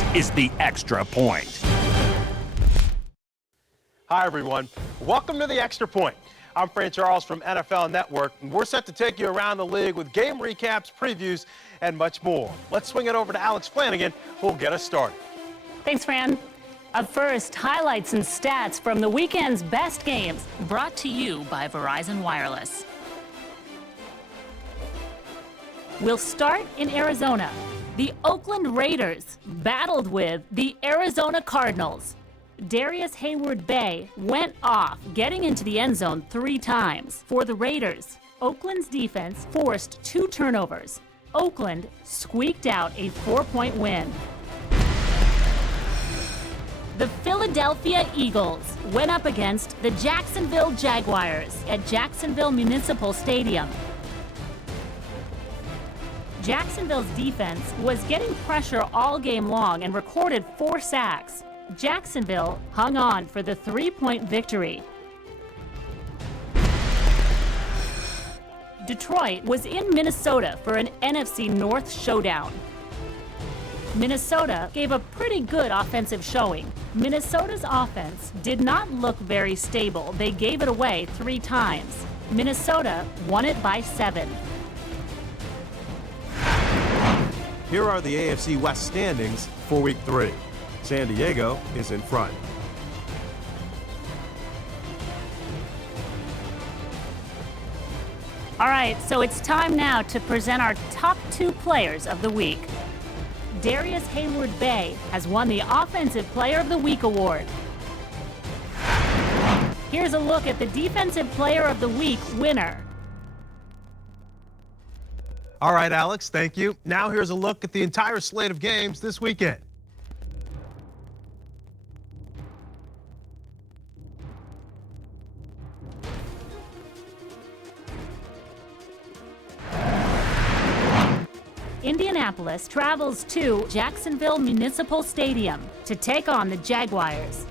This is The Extra Point. Hi, everyone. Welcome to The Extra Point. I'm Fran Charles from NFL Network, and we're set to take you around the league with game recaps, previews, and much more. Let's swing it over to Alex Flanagan, who will get us started. Thanks, Fran. Up first, highlights and stats from the weekend's best games, brought to you by Verizon Wireless. We'll start in Arizona. The Oakland Raiders battled with the Arizona Cardinals. Darius Hayward-Bay went off, getting into the end zone 3 times. For the Raiders, Oakland's defense forced 2 turnovers. Oakland squeaked out a 4-point win. The Philadelphia Eagles went up against the Jacksonville Jaguars at Jacksonville Municipal Stadium. Jacksonville's defense was getting pressure all game long and recorded 4 sacks. Jacksonville hung on for the 3-point victory. Detroit was in Minnesota for an NFC North showdown. Minnesota gave a pretty good offensive showing. Minnesota's offense did not look very stable. They gave it away 3 times. Minnesota won it by 7. Here are the AFC West standings for Week 3. San Diego is in front. All right, so it's time now to present our top 2 players of the week. Darius Hayward-Bay has won the Offensive Player of the Week award. Here's a look at the Defensive Player of the Week winner. All right, Alex, thank you. Now here's a look at the entire slate of games this weekend. Indianapolis travels to Jacksonville Municipal Stadium to take on the Jaguars.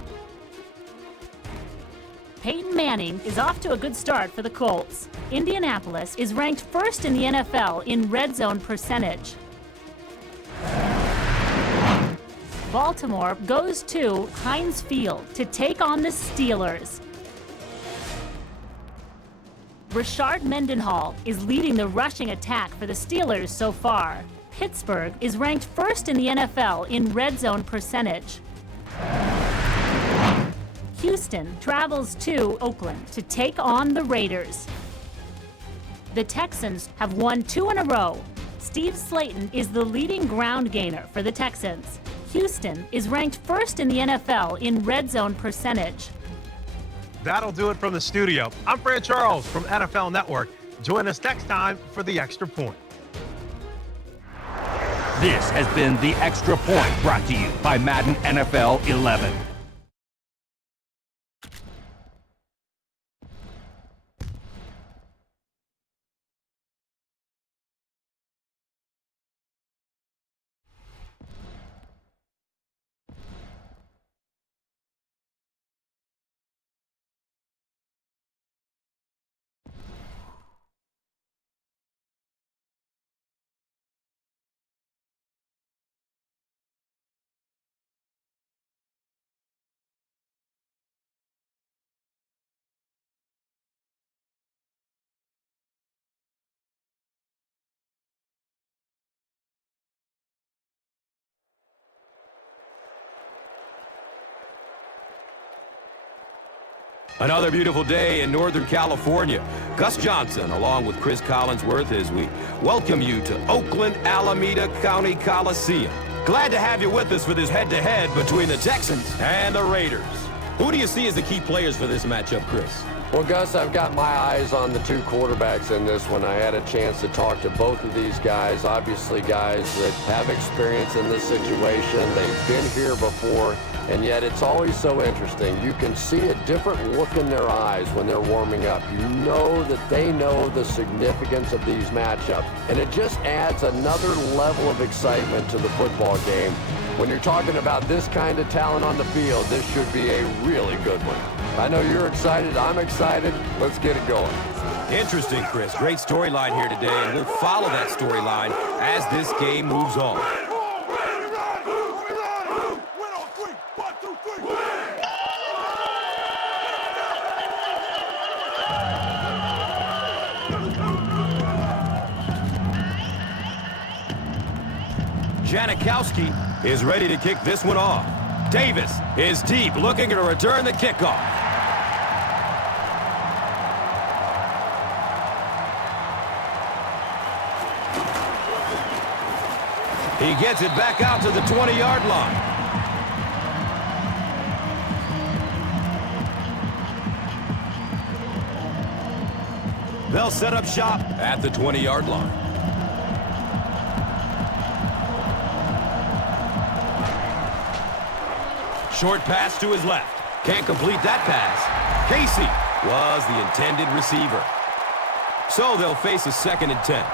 Peyton Manning is off to a good start for the Colts. Indianapolis is ranked first in the NFL in red zone percentage. Baltimore goes to Heinz Field to take on the Steelers. Rashard Mendenhall is leading the rushing attack for the Steelers so far. Pittsburgh is ranked first in the NFL in red zone percentage. Houston travels to Oakland to take on the Raiders. The Texans have won 2 in a row. Steve Slayton is the leading ground gainer for the Texans. Houston is ranked first in the NFL in red zone percentage. That'll do it from the studio. I'm Fran Charles from NFL Network. Join us next time for The Extra Point. This has been The Extra Point, brought to you by Madden NFL 11. Another beautiful day in Northern California. Gus Johnson, along with Chris Collinsworth, as we welcome you to Oakland Alameda County Coliseum. Glad to have you with us for this head-to-head between the Texans and the Raiders. Who do you see as the key players for this matchup, Chris? Well, Gus, I've got my eyes on the 2 quarterbacks in this one. I had a chance to talk to both of these guys, obviously guys that have experience in this situation. They've been here before, and yet it's always so interesting. You can see a different look in their eyes when they're warming up. You know that they know the significance of these matchups, and it just adds another level of excitement to the football game. When you're talking about this kind of talent on the field, this should be a really good one. I know you're excited. I'm excited. Let's get it going. Interesting, Chris. Great storyline here today, and we'll follow that storyline as this game moves on. Janikowski is ready to kick this one off. Davis is deep, looking to return the kickoff. He gets it back out to the 20-yard line. They'll set up shop at the 20-yard line. Short pass to his left. Can't complete that pass. Casey was the intended receiver. So they'll face a 2nd and 10.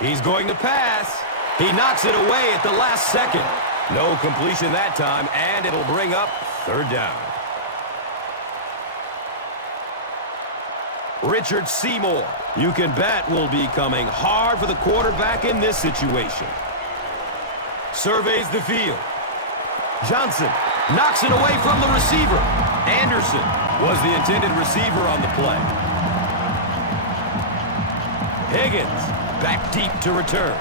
He's going to pass. He knocks it away at the last second. No completion that time, and it'll bring up 3rd down. Richard Seymour, you can bet, will be coming hard for the quarterback in this situation. Surveys the field. Johnson knocks it away from the receiver. Anderson was the intended receiver on the play. Higgins back deep to return.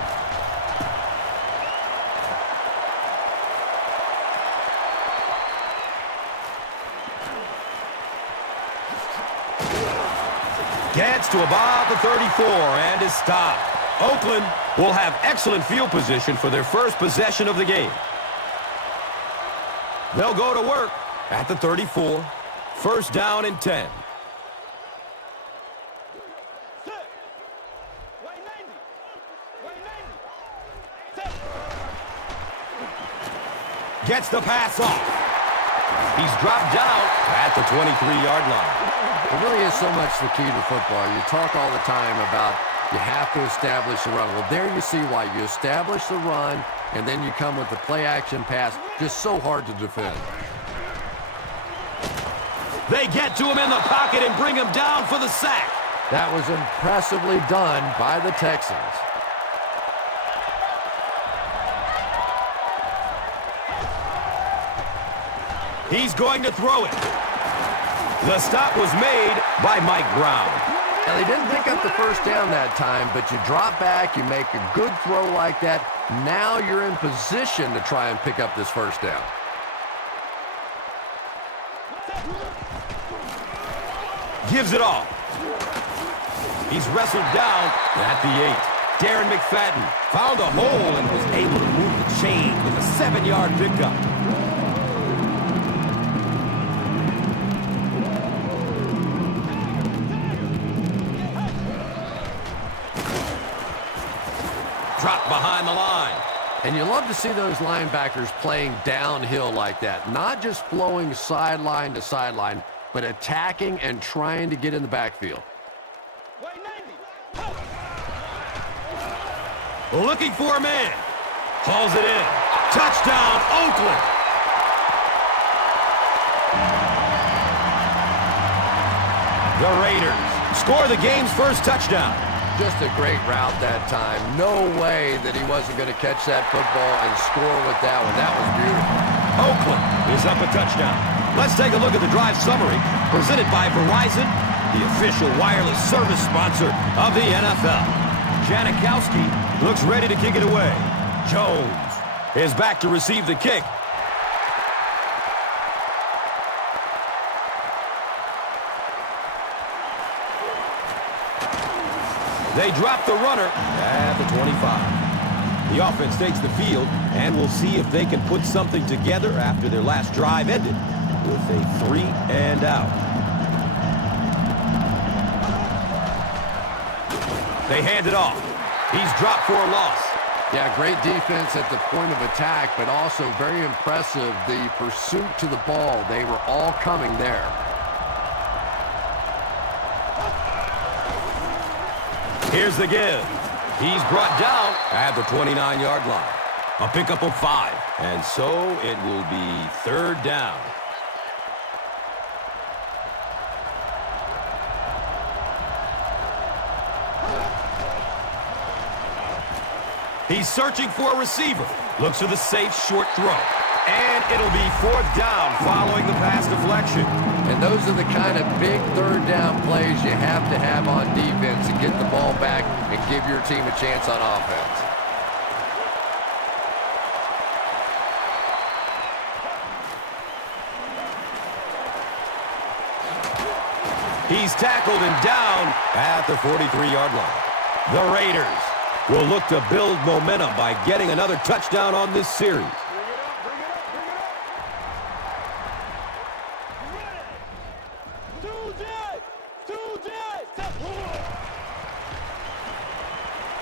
Gets to about the 34 and is stopped. Oakland will have excellent field position for their first possession of the game. They'll go to work at the 34. 1st down and 10. Gets the pass off. He's dropped down at the 23-yard line. It really is so much the key to football. You talk all the time about you have to establish the run. Well, there you see why. You establish the run, and then you come with the play-action pass. Just so hard to defend. They get to him in the pocket and bring him down for the sack. That was impressively done by the Texans. He's going to throw it. The stop was made by Mike Brown. Now, they didn't pick up the 1st down that time, but you drop back, you make a good throw like that. Now you're in position to try and pick up this 1st down. Gives it off. He's wrestled down at the 8. Darren McFadden found a hole and was able to move the chain with a 7-yard pickup. Dropped behind the line. And you love to see those linebackers playing downhill like that. Not just flowing sideline to sideline, but attacking and trying to get in the backfield. Looking for a man. Hauls it in. Touchdown, Oakland. The Raiders score the game's first touchdown. Just a great route that time. No way that he wasn't going to catch that football and score with that one. That was beautiful. Oakland is up a touchdown. Let's take a look at the drive summary presented by Verizon, the official wireless service sponsor of the NFL. Janikowski looks ready to kick it away. Jones is back to receive the kick. They drop the runner at the 25. The offense takes the field, and we'll see if they can put something together after their last drive ended with a 3 and out. They hand it off. He's dropped for a loss. Yeah, great defense at the point of attack, but also very impressive the pursuit to the ball. They were all coming there. Here's the give. He's brought down at the 29-yard line. A pickup of 5, and so it will be 3rd down. He's searching for a receiver. Looks for the safe short throw. And it'll be 4th down following the pass deflection. And those are the kind of big third down plays you have to have on defense to get the ball back and give your team a chance on offense. He's tackled and down at the 43-yard line. The Raiders will look to build momentum by getting another touchdown on this series.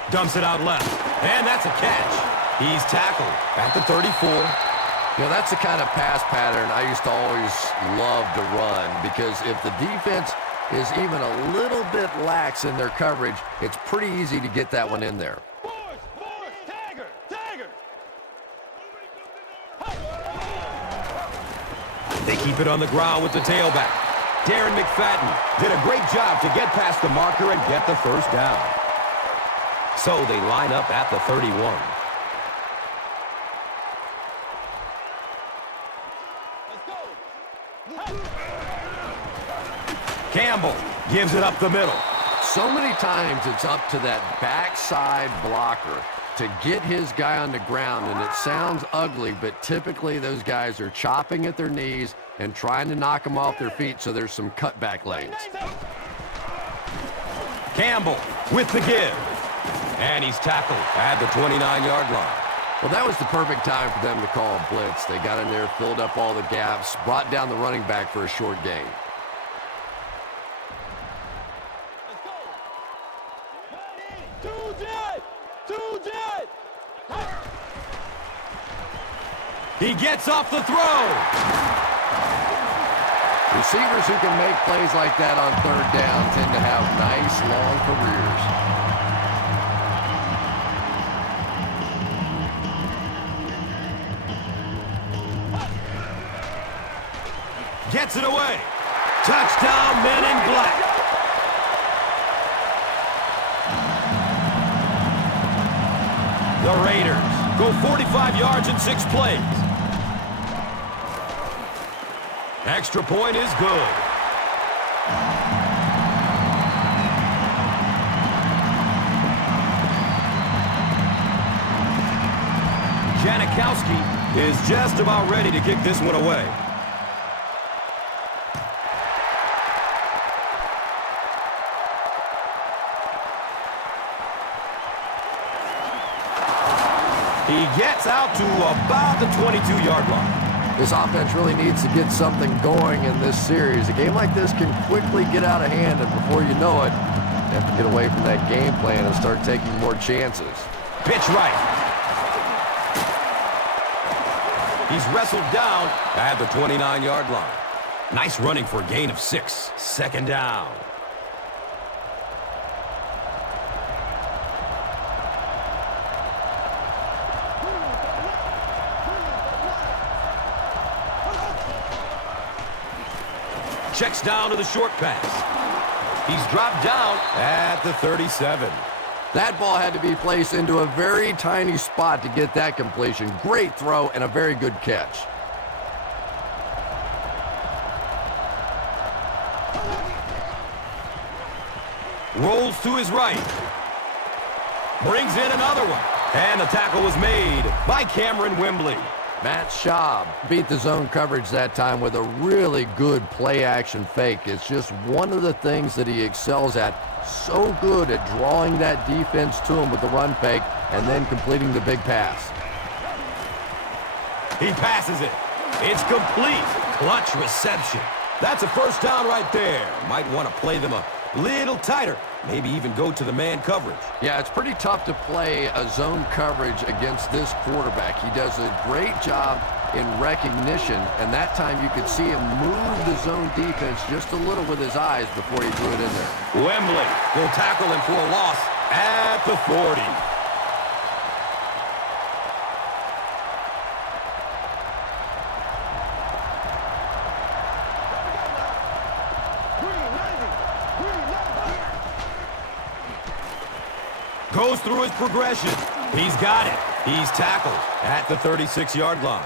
Dumps it out left, and that's a catch. He's tackled at the 34. You know, that's the kind of pass pattern I used to always love to run, because if the defense is even a little bit lax in their coverage, it's pretty easy to get that one in there. They keep it on the ground with the tailback. Darren McFadden did a great job to get past the marker and get the first down. So they line up at the 31. Campbell gives it up the middle. So many times it's up to that backside blocker to get his guy on the ground, and it sounds ugly, but typically those guys are chopping at their knees and trying to knock them off their feet, so there's some cutback lanes. Campbell with the give. And he's tackled at the 29-yard line. Well, that was the perfect time for them to call a blitz. They got in there, filled up all the gaps, brought down the running back for a short gain. He gets off the throw. Receivers who can make plays like that on third down tend to have nice, long careers. Gets it away. Touchdown, men in black. The Raiders go 45 yards in 6 plays. Extra point is good. Janikowski is just about ready to kick this one away. He gets out to about the 22-yard line. This offense really needs to get something going in this series. A game like this can quickly get out of hand, and before you know it, you have to get away from that game plan and start taking more chances. Pitch right. He's wrestled down at the 29-yard line. Nice running for a gain of 6. 2nd down. Checks down to the short pass. He's dropped down at the 37. That ball had to be placed into a very tiny spot to get that completion. Great throw and a very good catch. Rolls to his right. Brings in another one. And the tackle was made by Cameron Wembley. Matt Schaub beat the zone coverage that time with a really good play-action fake. It's just one of the things that he excels at. So good at drawing that defense to him with the run fake and then completing the big pass. He passes it. It's complete. Clutch reception. That's a first down right there. Might want to play them a little tighter. Maybe even go to the man coverage. Yeah, it's pretty tough to play a zone coverage against this quarterback. He does a great job in recognition, and that time you could see him move the zone defense just a little with his eyes before he threw it in there. Wembley will tackle him for a loss at the 40. Goes through his progression. He's got it. He's tackled at the 36-yard line.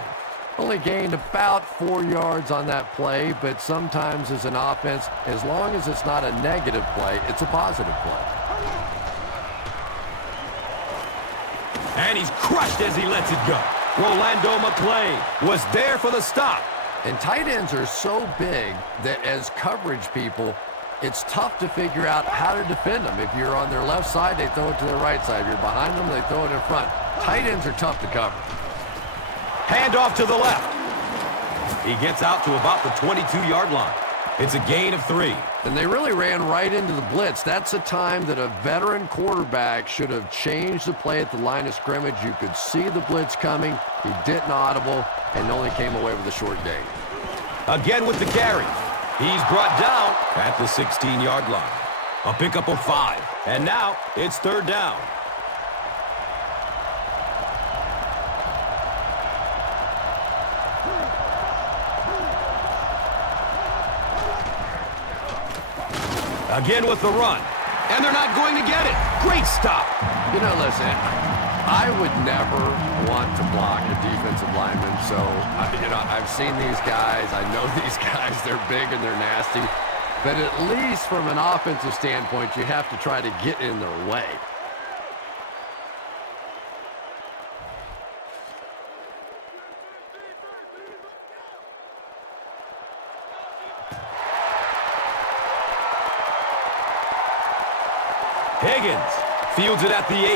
Only gained about 4 yards on that play, but sometimes as an offense, as long as it's not a negative play, it's a positive play. And he's crushed as he lets it go. Rolando McClain was there for the stop. And tight ends are so big that as coverage people, it's tough to figure out how to defend them. If you're on their left side, they throw it to their right side. If you're behind them, they throw it in front. Tight ends are tough to cover. Hand off to the left. He gets out to about the 22-yard line. It's a gain of 3. And they really ran right into the blitz. That's a time that a veteran quarterback should have changed the play at the line of scrimmage. You could see the blitz coming. He didn't audible and only came away with a short gain. Again with the carry. He's brought down at the 16-yard line. A pickup of 5. And now it's 3rd down. Again with the run. And they're not going to get it. Great stop. You know, listen, I would never want to block a defensive lineman. So, I've seen these guys. I know these guys. They're big and they're nasty. But at least from an offensive standpoint, you have to try to get in their way. Higgins fields it at the 8.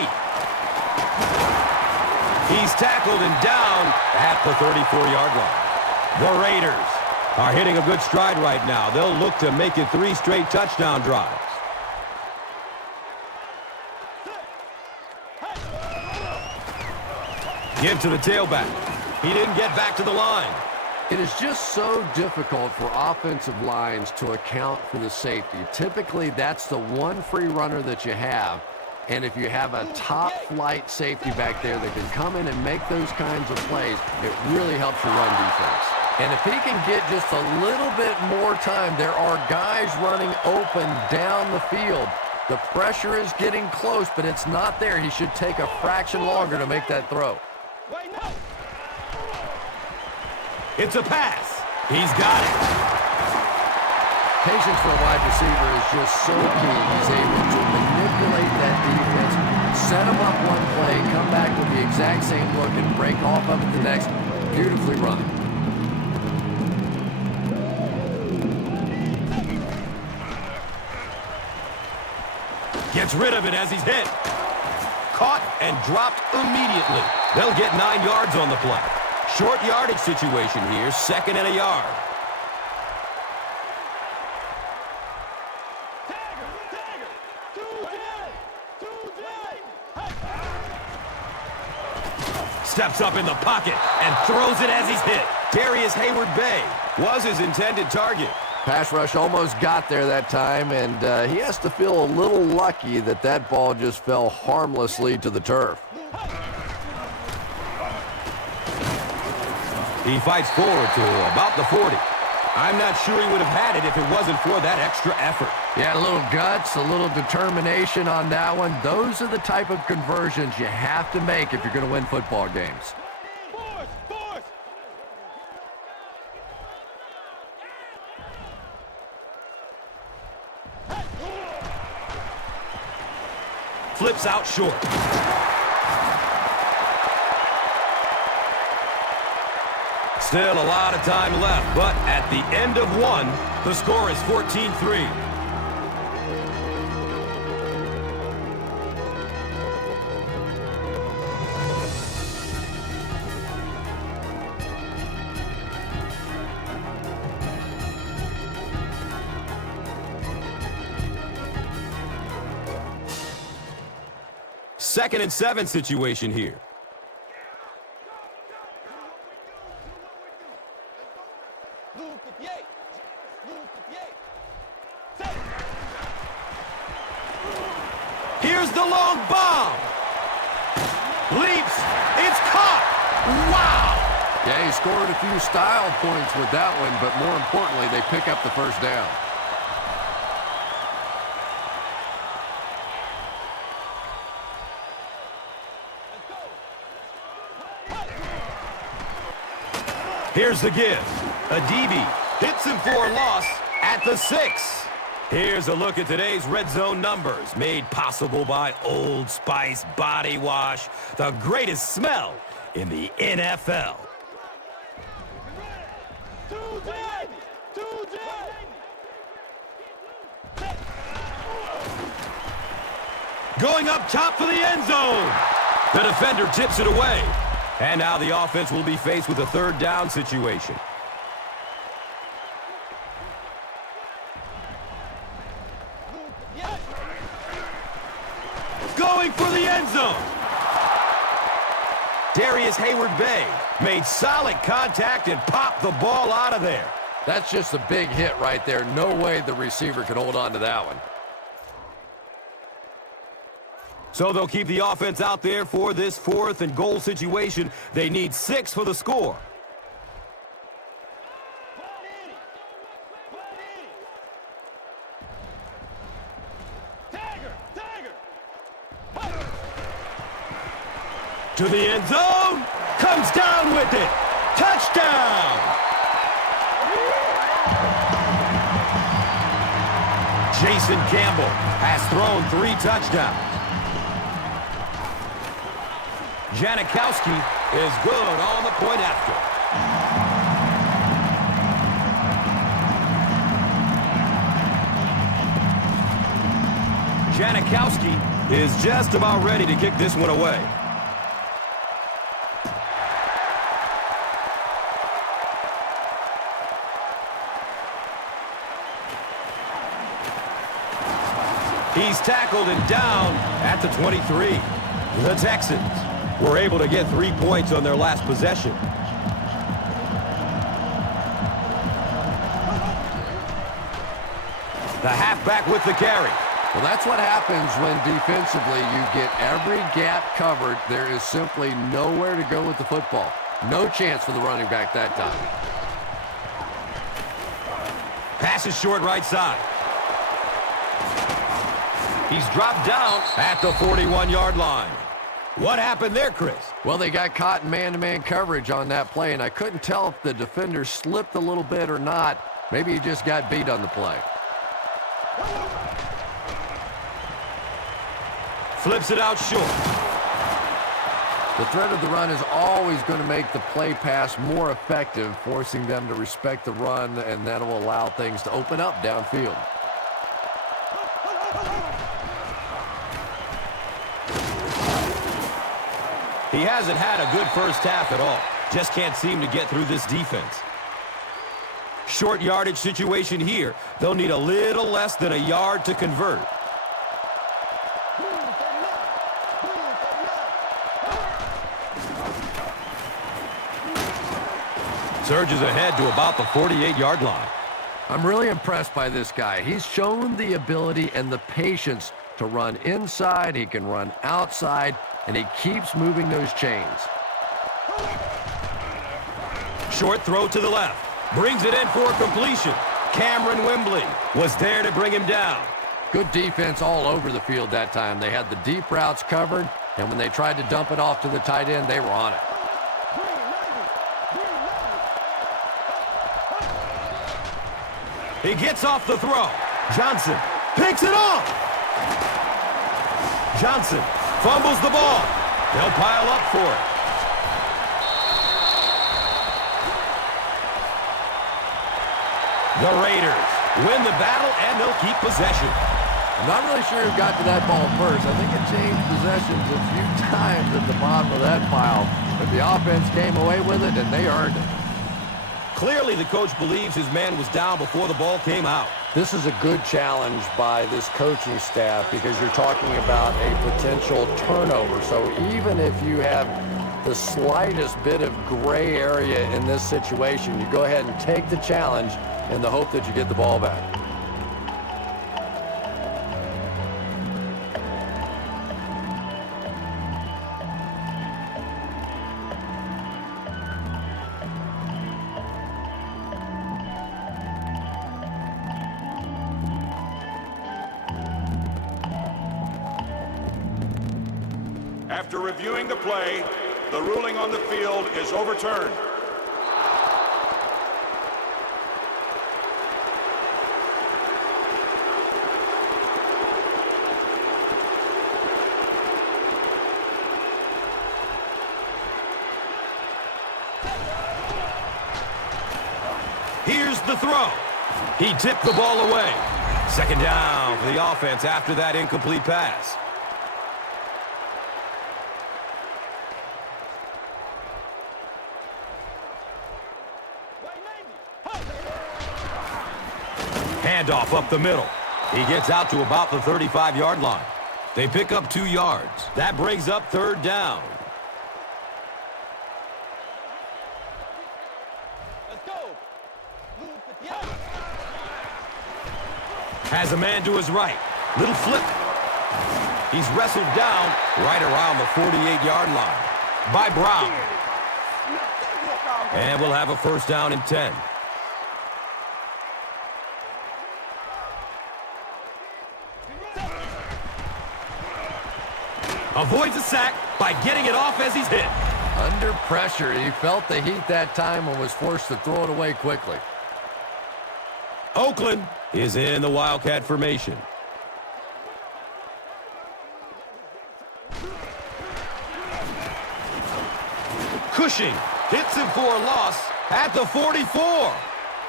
He's tackled and down at the 34-yard line. The Raiders are hitting a good stride right now. They'll look to make it 3 straight touchdown drives. Give to the tailback. He didn't get back to the line. It is just so difficult for offensive lines to account for the safety. Typically, that's the one free runner that you have. And if you have a top-flight safety back there that can come in and make those kinds of plays, it really helps your run defense. And if he can get just a little bit more time, there are guys running open down the field. The pressure is getting close, but it's not there. He should take a fraction longer to make that throw. It's a pass. He's got it. Patience for a wide receiver is just so key. He's able to manipulate that defense, set them up one play, come back with the exact same look, and break off of it the next. Beautifully run. Gets rid of it as he's hit. Caught and dropped immediately. They'll get 9 yards on the play. Short yardage situation here, 2nd and a yard. Steps up in the pocket and throws it as he's hit. Darius Hayward-Bay was his intended target. Pass rush almost got there that time, and he has to feel a little lucky that that ball just fell harmlessly to the turf. He fights forward to about the 40. I'm not sure he would have had it if it wasn't for that extra effort. Yeah, a little guts, a little determination on that one. Those are the type of conversions you have to make if you're going to win football games. Flips out short. Still a lot of time left, but at the end of 1, the score is 14-3. Second and 7 situation here. Here's the long bomb. Leaps. It's caught. Wow. Yeah, he scored a few style points with that one, but more importantly, they pick up the first down. Here's the give. Adibi hits him for a loss at the 6. Here's a look at today's red zone numbers, made possible by Old Spice Body Wash, the greatest smell in the NFL. Going up top for the end zone. The defender tips it away. And now the offense will be faced with a third down situation. Going for the end zone. Darius Hayward-Bay made solid contact and popped the ball out of there. That's just a big hit right there. No way the receiver could hold on to that one. So they'll keep the offense out there for this 4th and goal situation. They need 6 for the score. To the end zone. Comes down with it. Touchdown. Jason Campbell has thrown 3 touchdowns. Janikowski is good on the point after. Janikowski is just about ready to kick this one away. He's tackled and down at the 23. The Texans were able to get 3 points on their last possession. The halfback with the carry. Well, that's what happens when defensively you get every gap covered. There is simply nowhere to go with the football. No chance for the running back that time. Pass is short right side. He's dropped down at the 41-yard line. What happened there, Chris? Well, they got caught in man-to-man coverage on that play, and I couldn't tell if the defender slipped a little bit or not. Maybe he just got beat on the play. Flips it out short. The threat of the run is always going to make the play pass more effective, forcing them to respect the run, and that will allow things to open up downfield. He hasn't had a good first half at all. Just can't seem to get through this defense. Short yardage situation here. They'll need a little less than a yard to convert. Surges ahead to about the 48-yard line. I'm really impressed by this guy. He's shown the ability and the patience to run inside. He can run outside, and he keeps moving those chains. Short throw to the left. Brings it in for completion. Cameron Wembley was there to bring him down. Good defense all over the field that time. They had the deep routes covered, and when they tried to dump it off to the tight end, they were on it. He gets off the throw. Johnson picks it off. Johnson fumbles the ball. They'll pile up for it. The Raiders win the battle, and they'll keep possession. I'm not really sure who got to that ball first. I think it changed possessions a few times at the bottom of that pile. But the offense came away with it, and they earned it. Clearly, the coach believes his man was down before the ball came out. This is a good challenge by this coaching staff because you're talking about a potential turnover. So even if you have the slightest bit of gray area in this situation, you go ahead and take the challenge in the hope that you get the ball back. After reviewing the play, the ruling on the field is overturned. Here's the throw. He tipped the ball away. Second down for the offense after that incomplete pass. Handoff up the middle. He gets out to about the 35-yard line. They pick up 2 yards. That brings up third down. Let's go. Has a man to his right. Little flip. He's wrestled down right around the 48-yard line by Brown. And we'll have a first down and 10. Avoids a sack by getting it off as he's hit. Under pressure, he felt the heat that time and was forced to throw it away quickly. Oakland is in the Wildcat formation. Cushing hits him for a loss at the 44.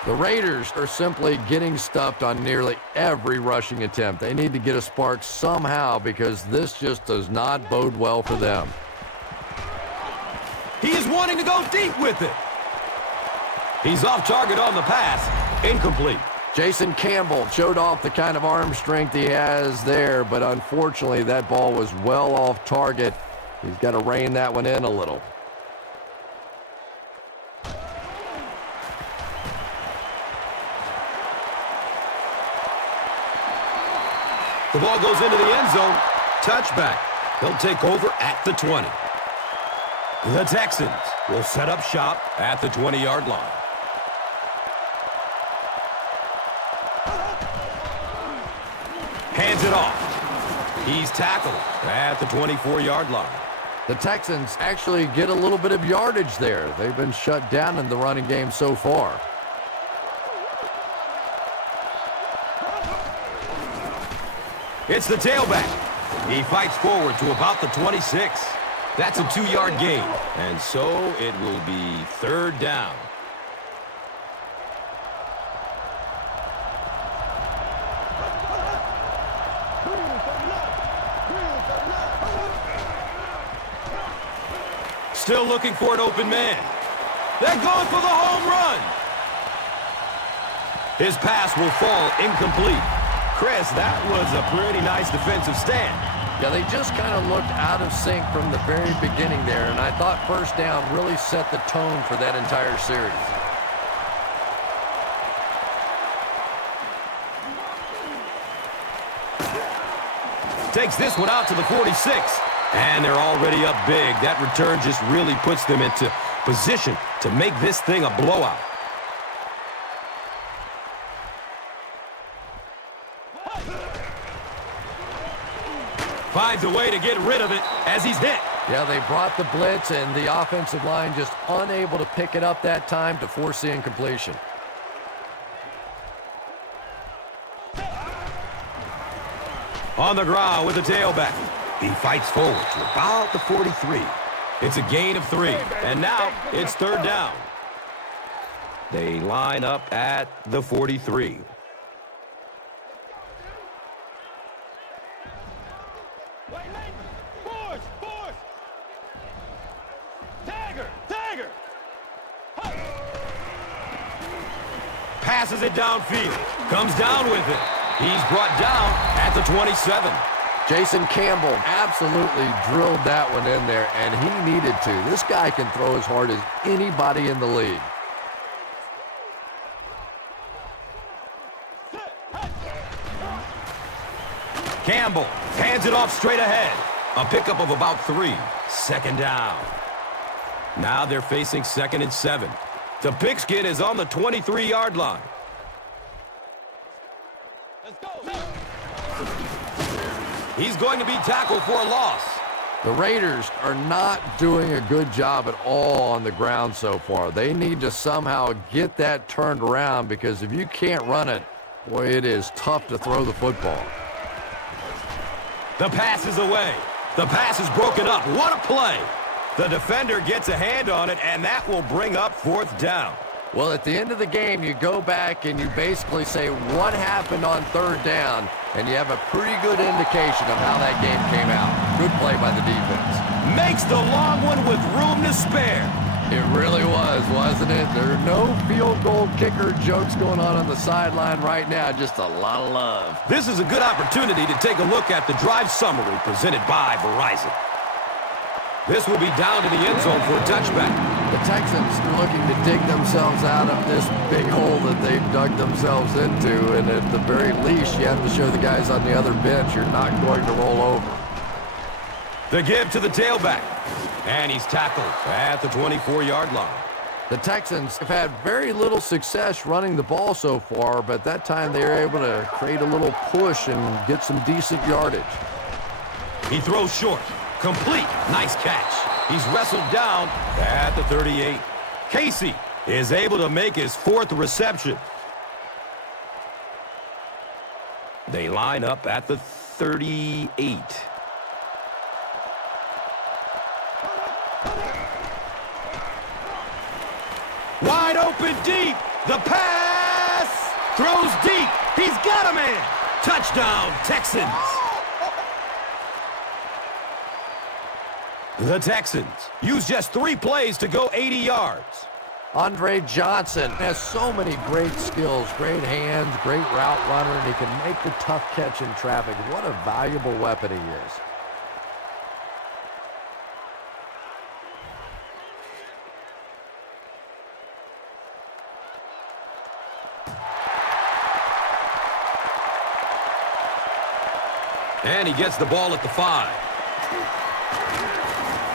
The Raiders are simply getting stuffed on nearly every rushing attempt. They need to get a spark somehow because this just does not bode well for them. He is wanting to go deep with it. He's off target on the pass. Incomplete. Jason Campbell showed off the kind of arm strength he has there, but unfortunately that ball was well off target. He's got to rein that one in a little. The ball goes into the end zone. Touchback. He'll take over at the 20. The Texans will set up shop at the 20-yard line. Hands it off. He's tackled at the 24-yard line. The Texans actually get a little bit of yardage there. They've been shut down in the running game so far. It's the tailback. He fights forward to about the 26. That's a 2-yard gain. And so it will be third down. Still looking for an open man. They're going for the home run. His pass will fall incomplete. Chris, that was a pretty nice defensive stand. Yeah, they just kind of looked out of sync from the very beginning there, and I thought first down really set the tone for that entire series. Takes this one out to the 46. And they're already up big. That return just really puts them into position to make this thing a blowout. Finds a way to get rid of it as he's hit. Yeah, they brought the blitz, and the offensive line just unable to pick it up that time to force the incompletion. On the ground with the tailback. He fights forward to about the 43. It's a gain of 3, and now it's third down. They line up at the 43. Passes it downfield. Comes down with it. He's brought down at the 27. Jason Campbell absolutely drilled that one in there, and he needed to. This guy can throw as hard as anybody in the league. Campbell hands it off straight ahead. A pickup of about 3. Second down. Now they're facing 2nd and 7. The pigskin is on the 23-yard line. Let's go. He's going to be tackled for a loss. The Raiders are not doing a good job at all on the ground so far. They need to somehow get that turned around, because if you can't run it, boy, it is tough to throw the football. The pass is away. The pass is broken up. What a play. The defender gets a hand on it, and that will bring up 4th down. Well, at the end of the game, you go back and you basically say what happened on 3rd down, and you have a pretty good indication of how that game came out. Good play by the defense. Makes the long one with room to spare. It really was, wasn't it? There are no field goal kicker jokes going on the sideline right now, just a lot of love. This is a good opportunity to take a look at the drive summary presented by Verizon. This will be down to the end zone for a touchback. The Texans are looking to dig themselves out of this big hole that they've dug themselves into, and at the very least, you have to show the guys on the other bench you're not going to roll over. The give to the tailback, and he's tackled at the 24-yard line. The Texans have had very little success running the ball so far, but that time they were able to create a little push and get some decent yardage. He throws short. Complete. Nice catch. He's wrestled down at the 38. Casey is able to make his 4th reception. They line up at the 38. Wide open deep. The pass. Throws deep. He's got a man. Touchdown, Texans. The Texans use just 3 plays to go 80 yards. Andre Johnson has so many great skills, great hands, great route runner, and he can make the tough catch in traffic. What a valuable weapon he is. And he gets the ball at the 5.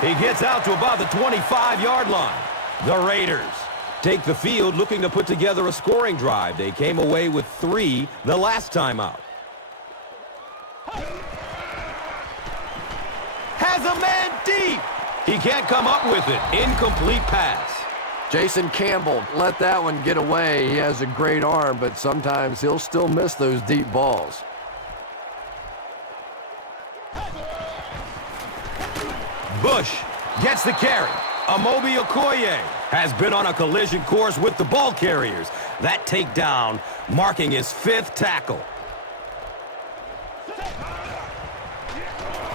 He gets out to about the 25-yard line. The Raiders take the field looking to put together a scoring drive. They came away with 3 the last time out. Has a man deep. He can't come up with it. Incomplete pass. Jason Campbell let that one get away. He has a great arm, but sometimes he'll still miss those deep balls. Bush gets the carry. Amobi Okoye has been on a collision course with the ball carriers. That takedown marking his 5th tackle.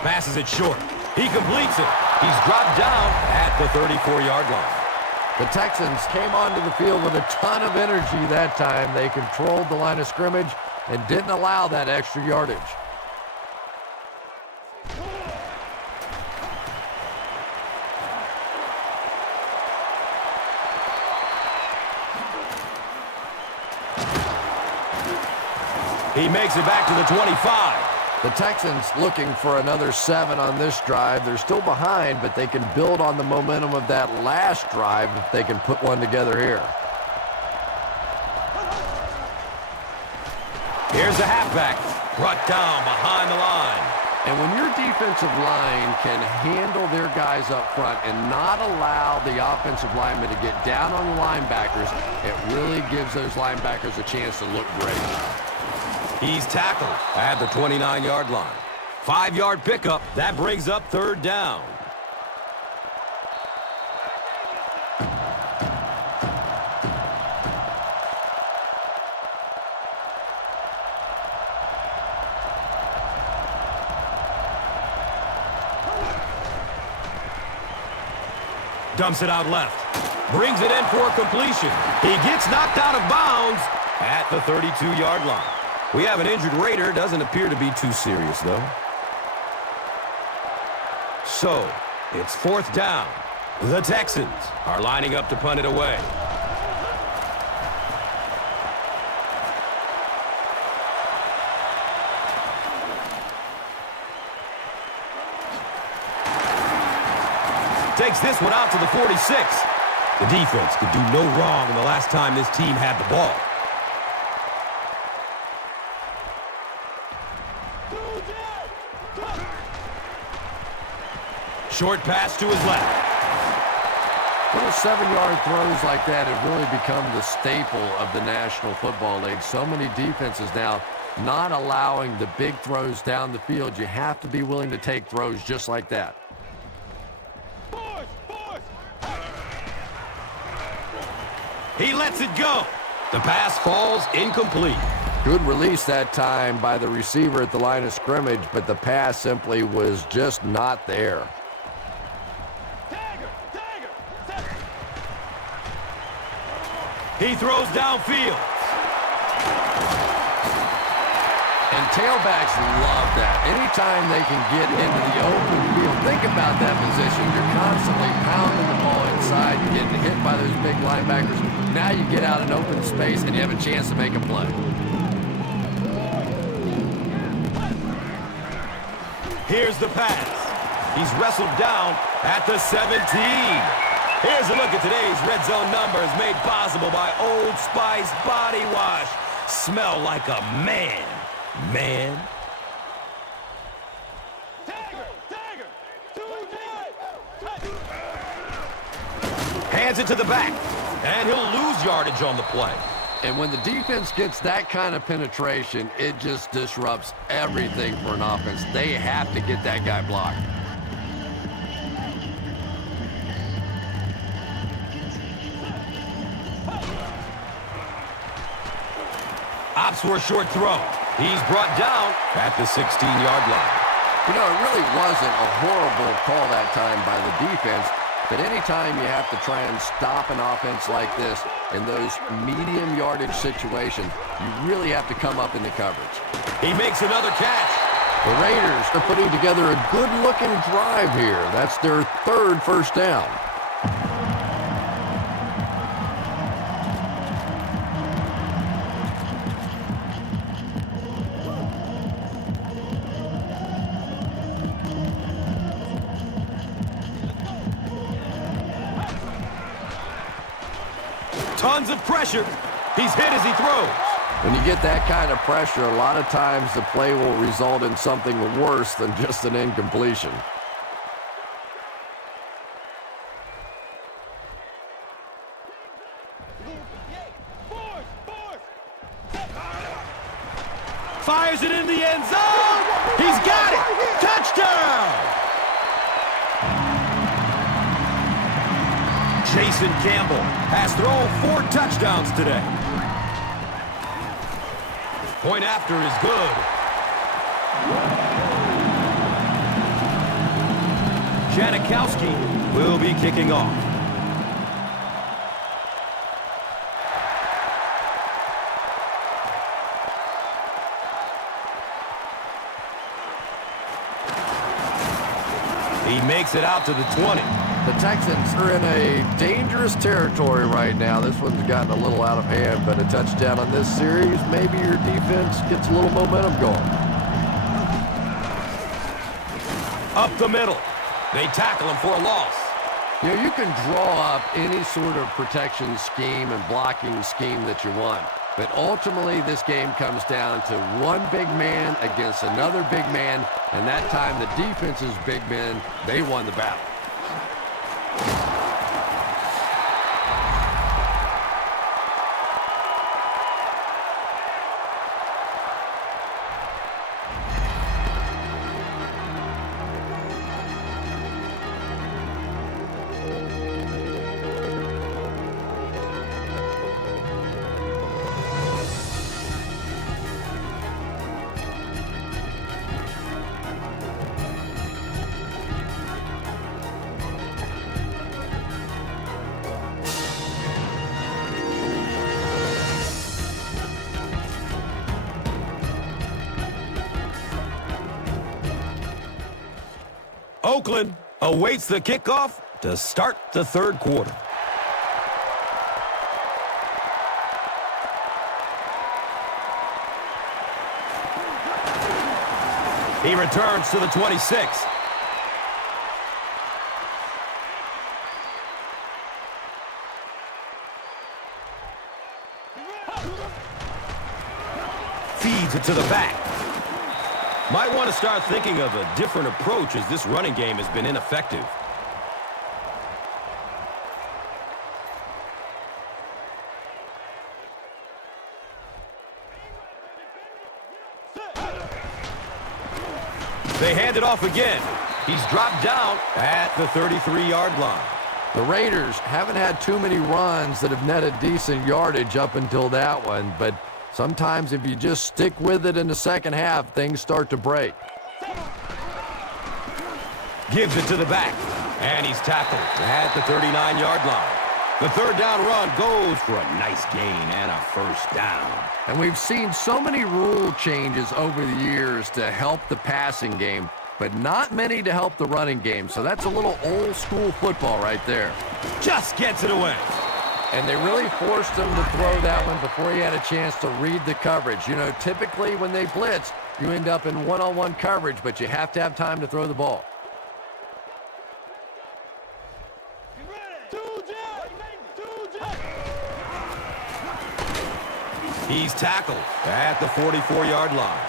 Passes it short. He completes it. He's dropped down at the 34-yard line. The Texans came onto the field with a ton of energy that time. They controlled the line of scrimmage and didn't allow that extra yardage. He makes it back to the 25. The Texans looking for another 7 on this drive. They're still behind, but they can build on the momentum of that last drive if they can put one together here. Here's the halfback, brought down behind the line. And when your defensive line can handle their guys up front and not allow the offensive linemen to get down on the linebackers, it really gives those linebackers a chance to look great. He's tackled at the 29-yard line. 5-yard pickup. That brings up 3rd down. Dumps it out left. Brings it in for completion. He gets knocked out of bounds at the 32-yard line. We have an injured Raider. Doesn't appear to be too serious, though. So, it's 4th down. The Texans are lining up to punt it away. Takes this one out to the 46. The defense could do no wrong the last time this team had the ball. Short pass to his left. Little 7-yard throws like that have really become the staple of the National Football League. So many defenses now not allowing the big throws down the field. You have to be willing to take throws just like that. He lets it go. The pass falls incomplete. Good release that time by the receiver at the line of scrimmage, but the pass simply was just not there. He throws downfield. And tailbacks love that. Anytime they can get into the open field, think about that position. You're constantly pounding the ball inside. You're getting hit by those big linebackers. Now you get out in open space and you have a chance to make a play. Here's the pass. He's wrestled down at the 17. Here's a look at today's red zone numbers made possible by Old Spice Body Wash. Smell like a man. Man. Hands it to the back, and he'll lose yardage on the play. And when the defense gets that kind of penetration, it just disrupts everything for an offense. They have to get that guy blocked. Opts for a short throw. He's brought down at the 16-yard line. You know, it really wasn't a horrible call that time by the defense, but anytime you have to try and stop an offense like this in those medium yardage situations, you really have to come up in the coverage. He makes another catch. The Raiders are putting together a good-looking drive here. That's their third first down. Tons of pressure. He's hit as he throws. When you get that kind of pressure, a lot of times the play will result in something worse than just an incompletion. Fires it in the end zone. He's got it. Touchdown. Jason Campbell has thrown 4 touchdowns today. Point after is good. Janikowski will be kicking off. He makes it out to the 20. The Texans are in a dangerous territory right now. This one's gotten a little out of hand, but a touchdown on this series, maybe your defense gets a little momentum going. Up the middle. They tackle him for a loss. You know, you can draw up any sort of protection scheme and blocking scheme that you want, but ultimately this game comes down to one big man against another big man, and that time the defense's big men, they won the battle. Oakland awaits the kickoff to start the third quarter. He returns to the 26. Feeds it to the back. Might want to start thinking of a different approach as this running game has been ineffective. They hand it off again. He's dropped down at the 33-yard line. The Raiders haven't had too many runs that have netted decent yardage up until that one, but sometimes if you just stick with it in the second half, things start to break. Gives it to the back, and he's tackled at the 39-yard line. The third down run goes for a nice gain and a first down. And we've seen so many rule changes over the years to help the passing game, but not many to help the running game. So that's a little old school football right there. Just gets it away. And they really forced him to throw that one before he had a chance to read the coverage. You know, typically when they blitz, you end up in one-on-one coverage, but you have to have time to throw the ball. He's tackled at the 44-yard line.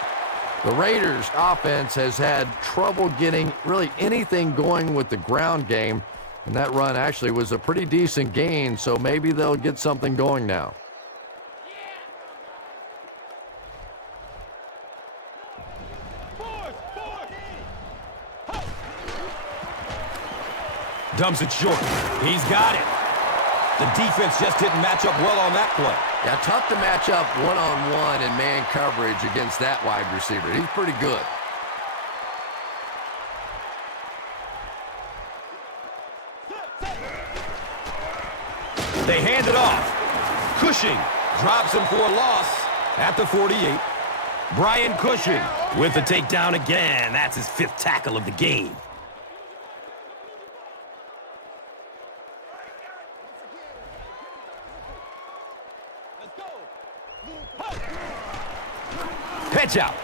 The Raiders' offense has had trouble getting really anything going with the ground game, and that run actually was a pretty decent gain, so maybe they'll get something going now. Dumps it short. He's got it. The defense just didn't match up well on that play. Yeah, tough to match up one-on-one in man coverage against that wide receiver. He's pretty good. They hand it off. Cushing drops him for a loss at the 48. Brian Cushing with the takedown again. That's his 5th tackle of the game. Pitch out.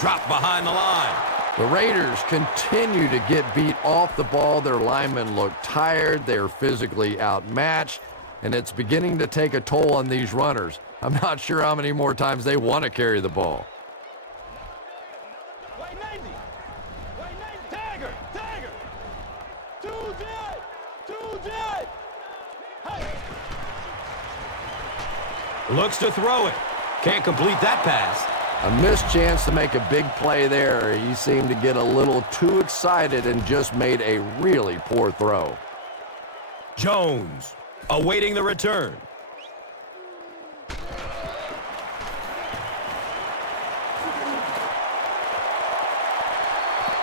Drop behind the line. The Raiders continue to get beat off the ball. Their linemen look tired. They're physically outmatched, and it's beginning to take a toll on these runners. I'm not sure how many more times they want to carry the ball. Looks to throw it. Can't complete that pass. A missed chance to make a big play there. He seemed to get a little too excited and just made a really poor throw. Jones awaiting the return.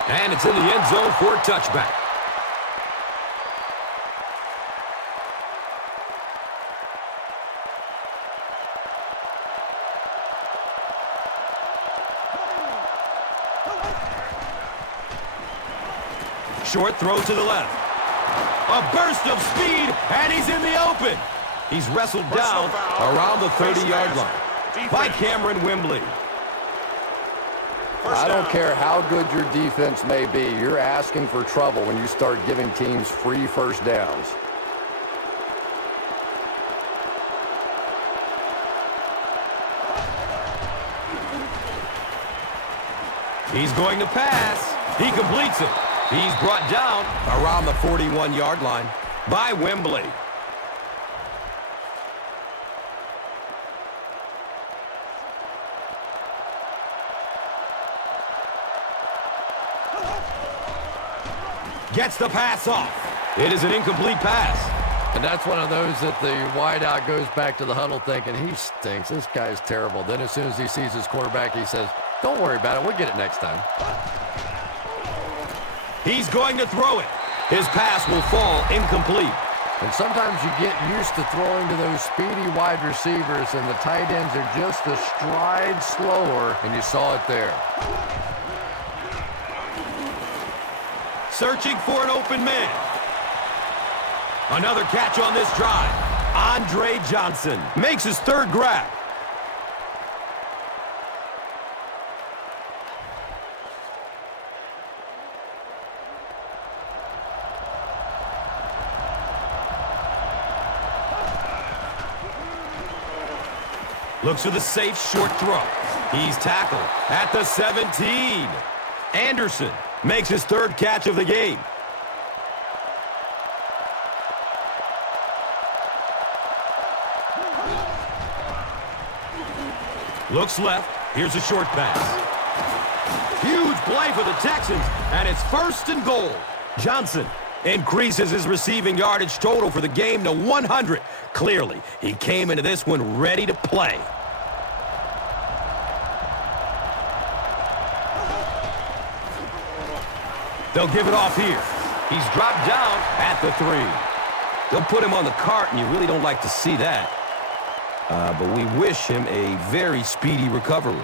And it's in the end zone for a touchback. Short throw to the left. A burst of speed, and he's in the open. He's wrestled down around the 30-yard line by Cameron Wembley. I don't care how good your defense may be. You're asking for trouble when you start giving teams free first downs. He's going to pass. He completes it. He's brought down around the 41-yard line by Wembley. Gets the pass off. It is an incomplete pass. And that's one of those that the wideout goes back to the huddle thinking, he stinks. This guy's terrible. Then as soon as he sees his quarterback, he says, don't worry about it. We'll get it next time. He's going to throw it. His pass will fall incomplete. And sometimes you get used to throwing to those speedy wide receivers, and the tight ends are just a stride slower, and you saw it there. Searching for an open man. Another catch on this drive. Andre Johnson makes his 3rd grab. Looks for the safe short throw. He's tackled at the 17. Anderson makes his 3rd catch of the game. Looks left. Here's a short pass. Huge play for the Texans, and it's 1st and goal. Johnson Increases his receiving yardage total for the game to 100. Clearly, he came into this one ready to play. They'll give it off here. He's dropped down at the 3. They'll put him on the cart, and you really don't like to see that. But we wish him a very speedy recovery.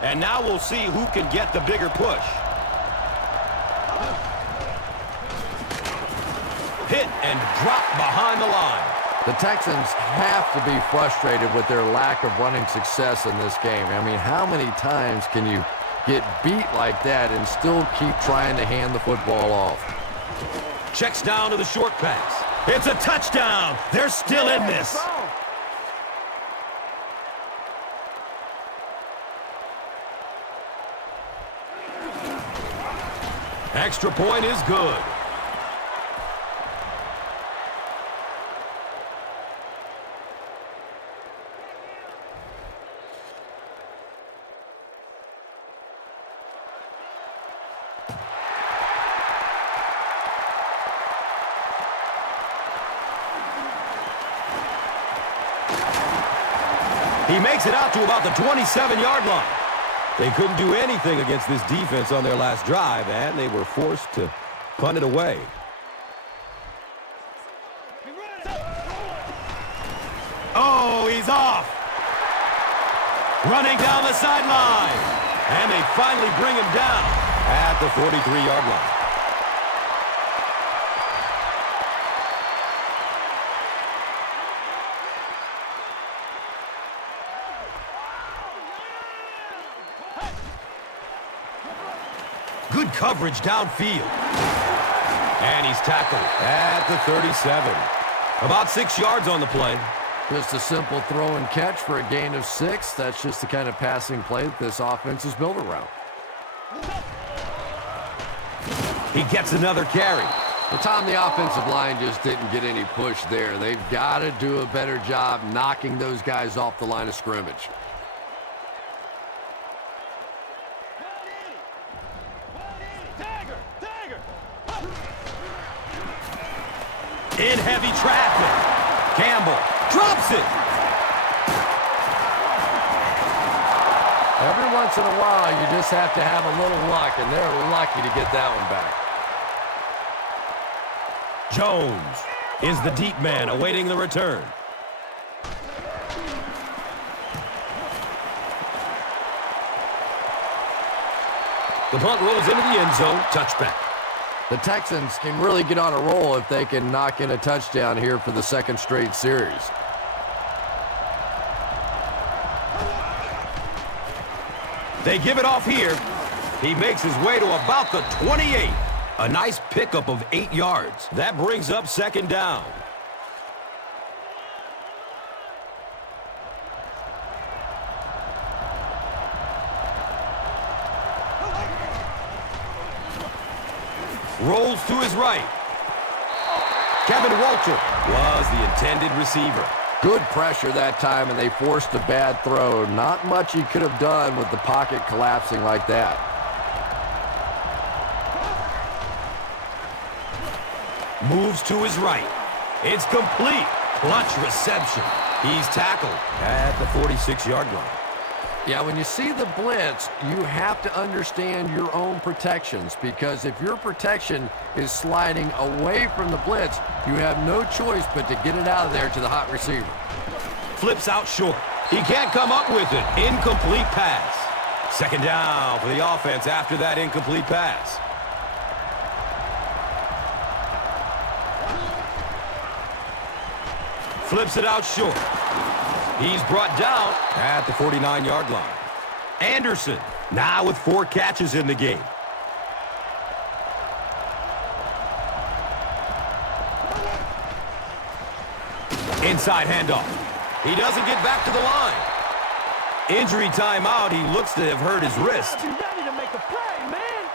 And now we'll see who can get the bigger push. Hit and drop behind the line. The Texans have to be frustrated with their lack of running success in this game. I mean, how many times can you get beat like that and still keep trying to hand the football off? Checks down to the short pass. It's a touchdown. They're still in this. Extra point is good. He makes it out to about the 27-yard line. They couldn't do anything against this defense on their last drive, and they were forced to punt it away. Oh, he's off. Running down the sideline. And they finally bring him down at the 43-yard line. Good coverage downfield. And he's tackled at the 37. About 6 yards on the play. Just a simple throw and catch for a gain of 6. That's just the kind of passing play that this offense is built around. He gets another carry. Well, Tom, the offensive line just didn't get any push there. They've got to do a better job knocking those guys off the line of scrimmage. In heavy traffic. Campbell drops it. Every once in a while, you just have to have a little luck, and they're lucky to get that one back. Jones is the deep man awaiting the return. The punt rolls into the end zone. Touchback. The Texans can really get on a roll if they can knock in a touchdown here for the second straight series. They give it off here. He makes his way to about the 28. A nice pickup of 8 yards. That brings up second down. Rolls to his right. Kevin Walter was the intended receiver. Good pressure that time, and they forced a bad throw. Not much he could have done with the pocket collapsing like that. Moves to his right. It's complete. Clutch reception. He's tackled at the 46-yard line. Yeah, when you see the blitz, you have to understand your own protections, because if your protection is sliding away from the blitz, you have no choice but to get it out of there to the hot receiver. Flips out short. He can't come up with it. Incomplete pass. Second down for the offense after that incomplete pass. Flips it out short. He's brought down at the 49-yard line. Anderson now with 4 catches in the game. Inside handoff. He doesn't get back to the line. Injury timeout. He looks to have hurt his wrist. Be ready to make a play, man.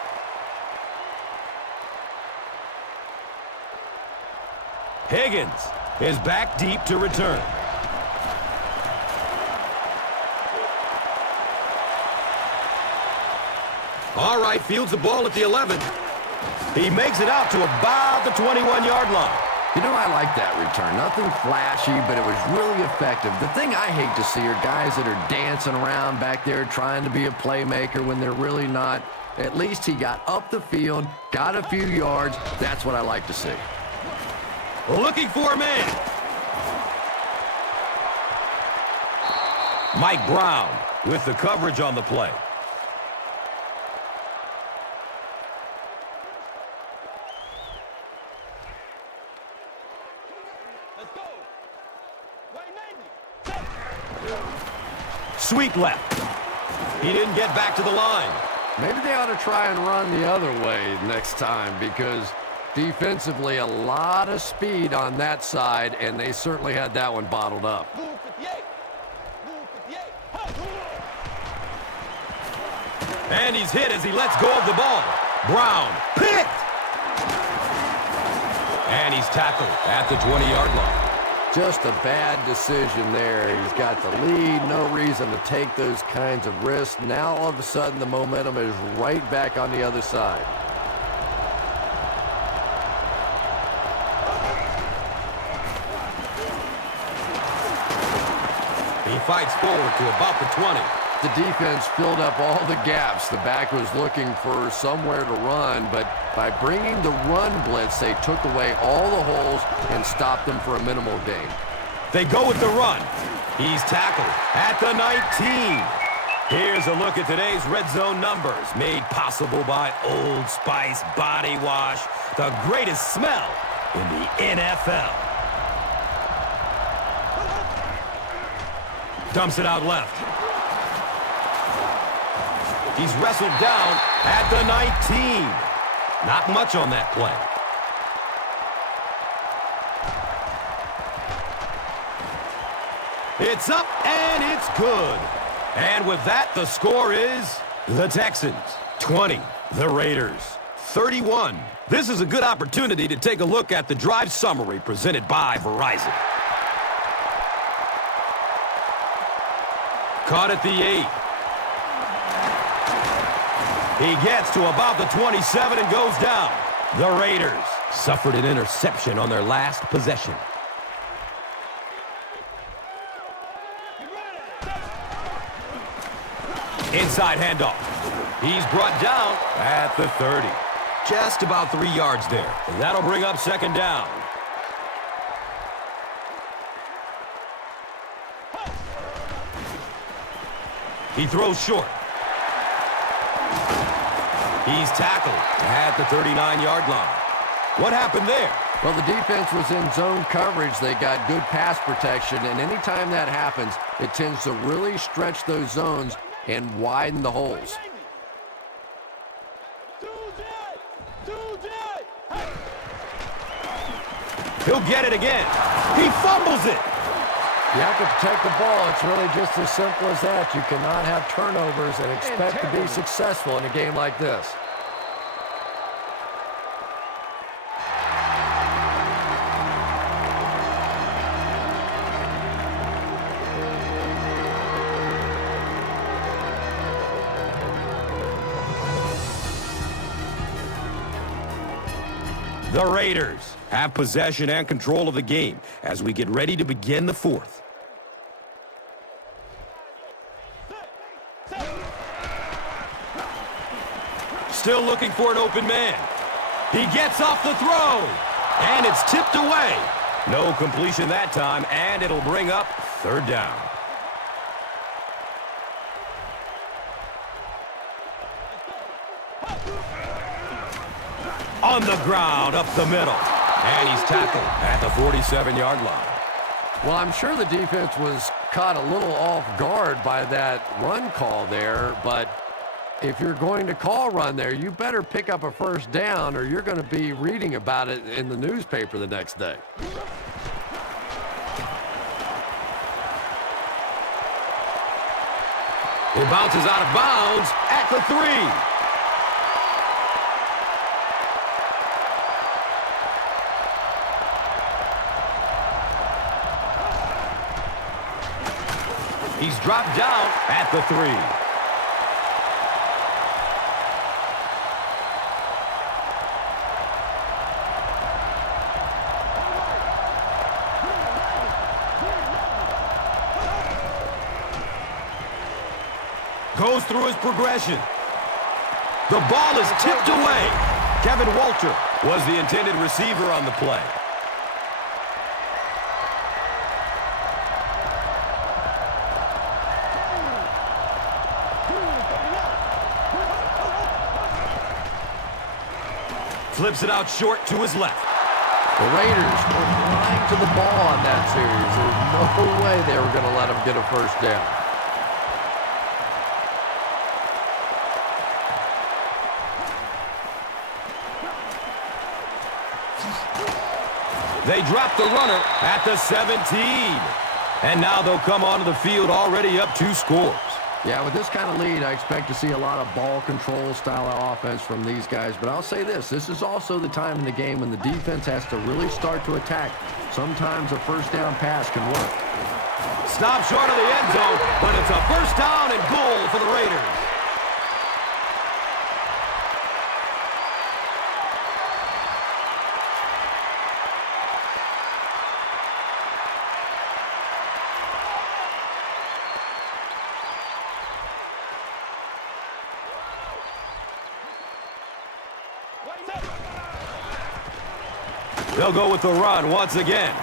Higgins is back deep to return. All right, fields the ball at the 11. He makes it out to about the 21-yard line. You know, I like that return. Nothing flashy, but it was really effective. The thing I hate to see are guys that are dancing around back there trying to be a playmaker when they're really not. At least he got up the field, got a few yards. That's what I like to see. Looking for a man. Mike Brown with the coverage on the play. Sweep left. He didn't get back to the line. Maybe they ought to try and run the other way next time because defensively a lot of speed on that side, and they certainly had that one bottled up. And he's hit as he lets go of the ball. Brown picked. And he's tackled at the 20-yard line. Just a bad decision there. He's got the lead, no reason to take those kinds of risks. Now all of a sudden the momentum is right back on the other side. He fights forward to about the 20. The defense filled up all the gaps. The back was looking for somewhere to run, but by bringing the run blitz, they took away all the holes and stopped them for a minimal gain. They go with the run. He's tackled at the 19. Here's a look at today's red zone numbers, made possible by Old Spice Body Wash, the greatest smell in the NFL. Dumps it out left. He's wrestled down at the 19. Not much on that play. It's up and it's good. And with that, the score is the Texans 20, the Raiders 31. This is a good opportunity to take a look at the drive summary presented by Verizon. Caught at the 8. He gets to about the 27 and goes down. The Raiders suffered an interception on their last possession. Inside handoff. He's brought down at the 30. Just about 3 yards there. And that'll bring up second down. He throws short. He's tackled at the 39-yard line. What happened there? Well, the defense was in zone coverage. They got good pass protection, and anytime that happens, it tends to really stretch those zones and widen the holes. He'll get it again. He fumbles it. You have to protect the ball. It's really just as simple as that. You cannot have turnovers and expect to be successful in a game like this. The Raiders have possession and control of the game as we get ready to begin the fourth. Still looking for an open man. He gets off the throw, and it's tipped away. No completion that time, and it'll bring up third down. On the ground, up the middle. And he's tackled at the 47-yard line. Well, I'm sure the defense was caught a little off guard by that run call there, but if you're going to call run there, you better pick up a first down or you're going to be reading about it in the newspaper the next day. It bounces out of bounds at the 3. He's dropped down at the 3. goes through his progression. The ball is tipped away. Kevin Walter was the intended receiver on the play. Flips it out short to his left. The Raiders were flying to the ball on that series. There's no way they were going to let them get a first down. They drop the runner at the 17. And now they'll come onto the field already up 2 scores. Yeah, with this kind of lead, I expect to see a lot of ball control style of offense from these guys. But I'll say this is also the time in the game when the defense has to really start to attack. Sometimes a first down pass can work. Stop short of the end zone, but it's a first down and goal for the Raiders. They'll go with the run once again.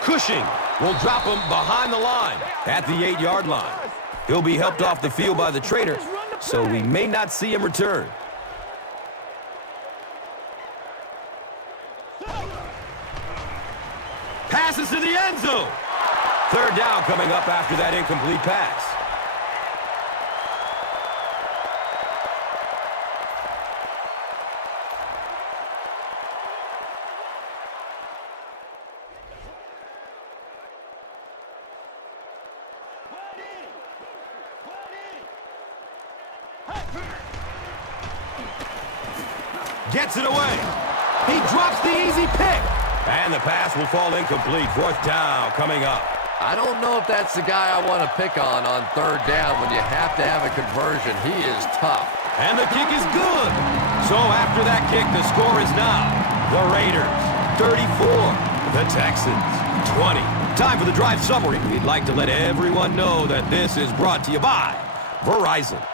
Cushing will drop him behind the line at the 8-yard line. He'll be helped off the field by the trainer, so we may not see him return. Passes to the end zone. 3rd down coming up after that incomplete pass. Gets it away. He drops the easy pick. And the pass will fall incomplete. 4th down coming up. I don't know if that's the guy I want to pick on 3rd down when you have to have a conversion. He is tough. And the kick is good. So after that kick, the score is now the Raiders 34, the Texans 20. Time for the drive summary. We'd like to let everyone know that this is brought to you by Verizon.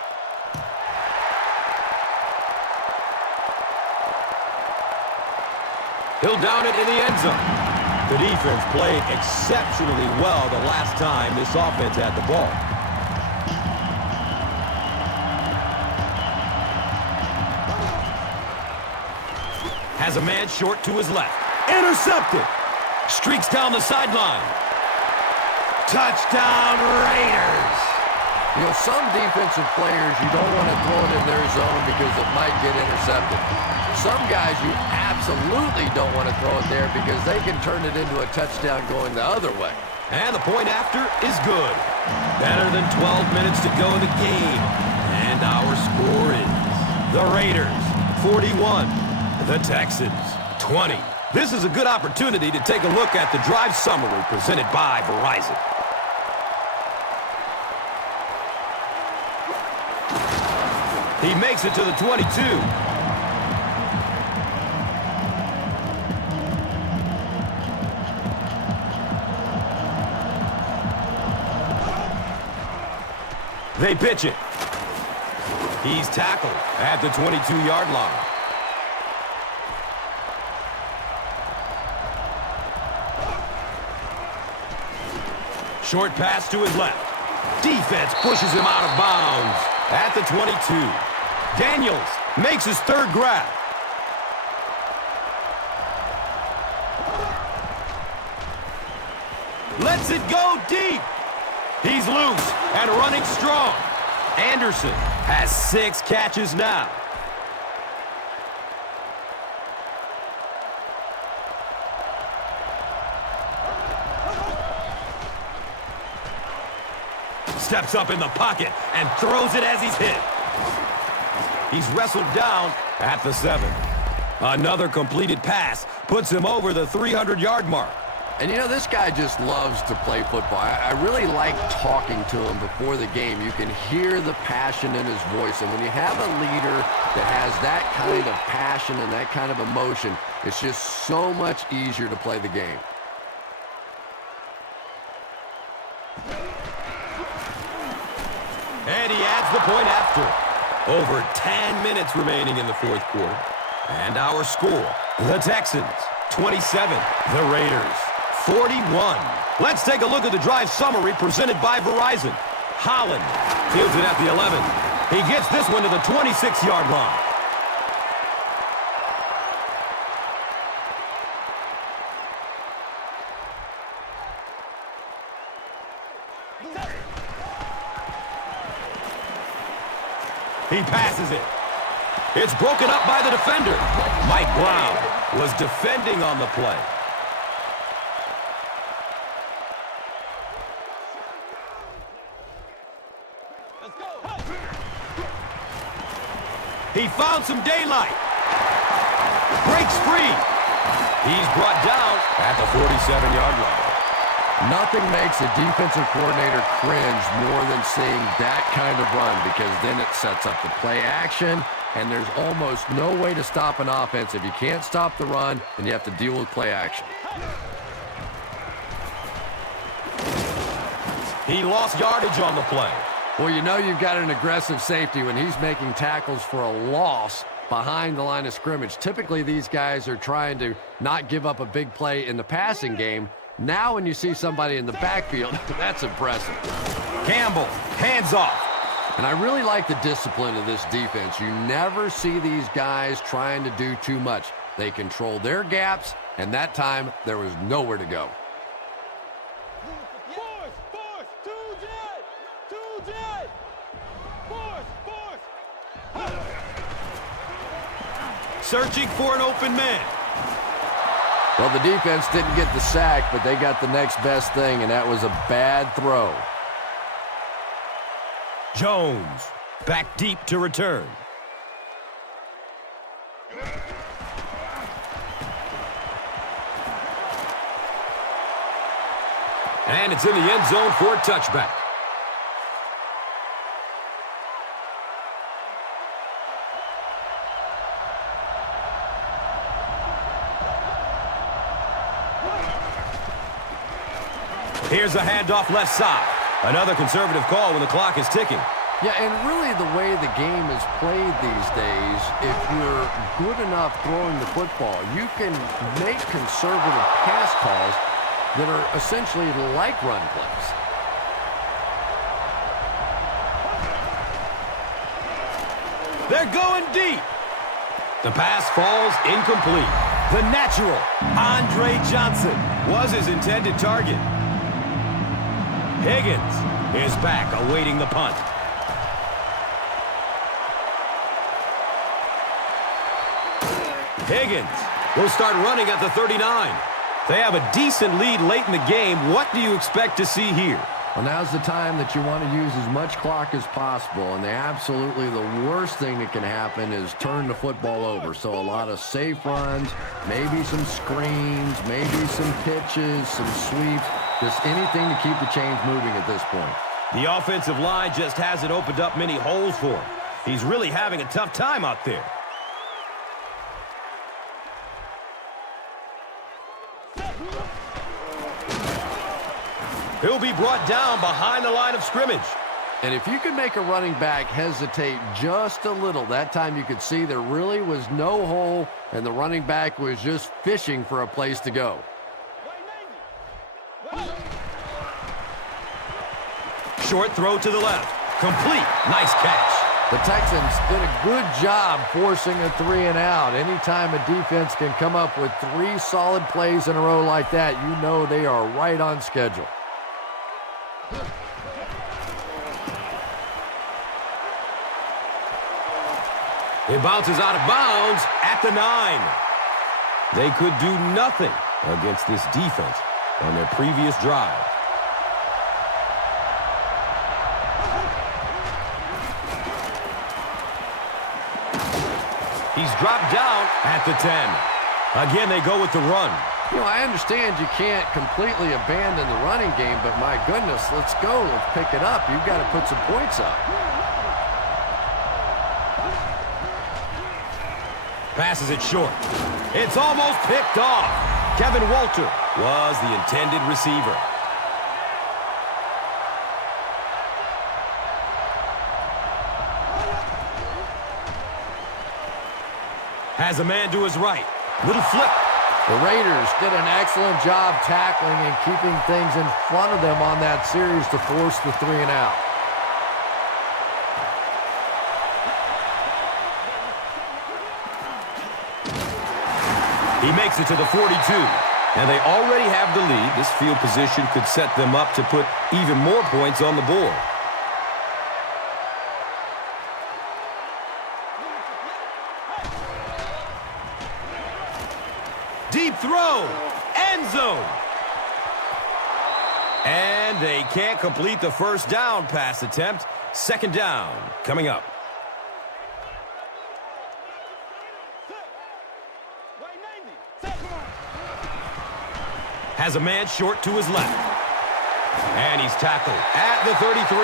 He'll down it in the end zone. The defense played exceptionally well the last time this offense had the ball. Has a man short to his left. Intercepted. Streaks down the sideline. Touchdown, Raiders. You know, some defensive players, you don't want to throw it in their zone because it might get intercepted. Some guys, you absolutely don't want to throw it there because they can turn it into a touchdown going the other way. And the point after is good. Better than 12 minutes to go in the game. And our score is the Raiders 41, the Texans 20. This is a good opportunity to take a look at the drive summary presented by Verizon. He makes it to the 22. They pitch it. He's tackled at the 22-yard line. Short pass to his left. Defense pushes him out of bounds at the 22. Daniels makes his 3rd grab. Lets it go deep. He's loose and running strong. Anderson has 6 catches now. Steps up in the pocket and throws it as he's hit. He's wrestled down at the 7. Another completed pass puts him over the 300-yard mark. And, you know, this guy just loves to play football. I really like talking to him before the game. You can hear the passion in his voice. And when you have a leader that has that kind of passion and that kind of emotion, it's just so much easier to play the game. And he adds grabs the point after. Over 10 minutes remaining in the fourth quarter. And our score, the Texans 27, the Raiders 41. Let's take a look at the drive summary presented by Verizon. Holland fields it at the 11. He gets this one to the 26-yard line. He passes it. It's broken up by the defender. Mike Brown was defending on the play. He found some daylight. Breaks free. He's brought down at the 47-yard line. Nothing makes a defensive coordinator cringe more than seeing that kind of run, because then it sets up the play action, and there's almost no way to stop an offense. If you can't stop the run, then you have to deal with play action. He lost yardage on the play. Well, you know you've got an aggressive safety when he's making tackles for a loss behind the line of scrimmage. Typically, these guys are trying to not give up a big play in the passing game. Now when you see somebody in the backfield, that's impressive. Campbell, hands off. And I really like the discipline of this defense. You never see these guys trying to do too much. They control their gaps, and that time there was nowhere to go. Searching for an open man. Well, the defense didn't get the sack, but they got the next best thing, and that was a bad throw. Jones, back deep to return. And it's in the end zone for a touchback. Here's a handoff left side. Another conservative call when the clock is ticking. Yeah, and really the way the game is played these days, if you're good enough throwing the football, you can make conservative pass calls that are essentially like run plays. They're going deep. The pass falls incomplete. The natural, Andre Johnson, was his intended target. Higgins is back awaiting the punt. Higgins will start running at the 39. They have a decent lead late in the game. What do you expect to see here? Well, now's the time that you want to use as much clock as possible, and absolutely the worst thing that can happen is turn the football over. So a lot of safe runs, maybe some screens, maybe some pitches, some sweeps, just anything to keep the chains moving at this point. The offensive line just hasn't opened up many holes for him. He's really having a tough time out there. He'll be brought down behind the line of scrimmage. And if you can make a running back hesitate just a little, that time you could see there really was no hole, and the running back was just fishing for a place to go. Short throw to the left. Complete. Nice catch. The Texans did a good job forcing a 3-and-out. Anytime a defense can come up with 3 solid plays in a row like that, you know they are right on schedule. It bounces out of bounds at the 9. They could do nothing against this defense on their previous drive. He's dropped down at the 10. Again, they go with the run. You know, I understand you can't completely abandon the running game, but my goodness, let's go. Let's pick it up. You've got to put some points up. Passes it short. It's almost picked off. Kevin Walter was the intended receiver. Has a man to his right. Little flip. The Raiders did an excellent job tackling and keeping things in front of them on that series to force the 3-and-out. He makes it to the 42. And they already have the lead. This field position could set them up to put even more points on the board. Deep throw. End zone. And they can't complete the first down pass attempt. Second down coming up. Has a man short to his left. And he's tackled at the 33.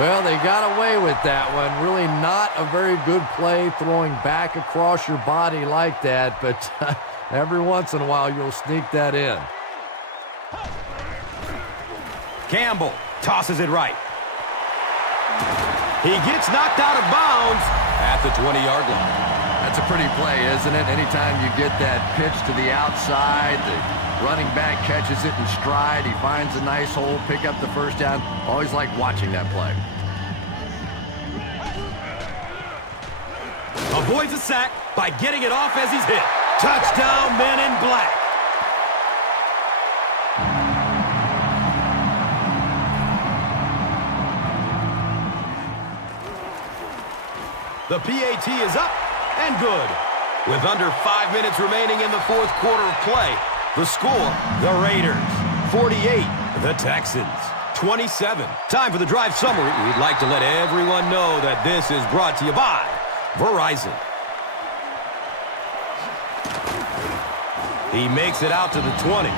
Well, they got away with that one. Really not a very good play throwing back across your body like that, but every once in a while you'll sneak that in. Campbell tosses it right. He gets knocked out of bounds at the 20-yard line. That's a pretty play, isn't it? Anytime you get that pitch to the outside, the running back catches it in stride. He finds a nice hole, pick up the first down. Always like watching that play. Avoids a sack by getting it off as he's hit. Touchdown, men in black. The PAT is up and good. With under 5 minutes remaining in the fourth quarter of play, the score, the Raiders. 48, the Texans. 27. Time for the drive summary. We'd like to let everyone know that this is brought to you by Verizon. He makes it out to the 20.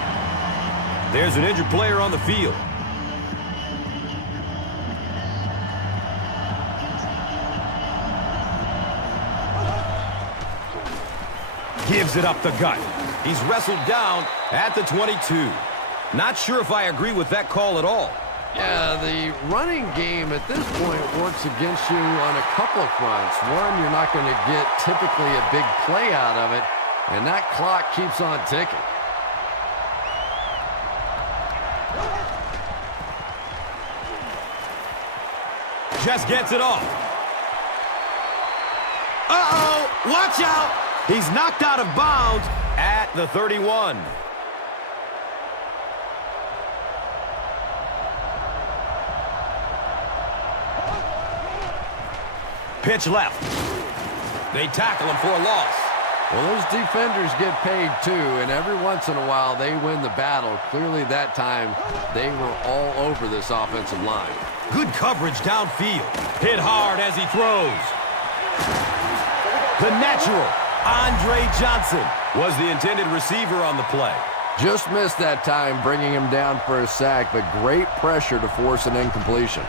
There's an injured player on the field. Gives it up the gut. He's wrestled down at the 22. Not sure if I agree with that call at all. Yeah, the running game at this point works against you on a couple of fronts. One, you're not going to get typically a big play out of it, and that clock keeps on ticking. Just gets it off. Uh-oh! Watch out! He's knocked out of bounds at the 31. Pitch left. They tackle him for a loss. Well, those defenders get paid too, and every once in a while they win the battle. Clearly that time they were all over this offensive line. Good coverage downfield. Hit hard as he throws. The natural, Andre Johnson, was the intended receiver on the play. Just missed that time, bringing him down for a sack, but great pressure to force an incompletion.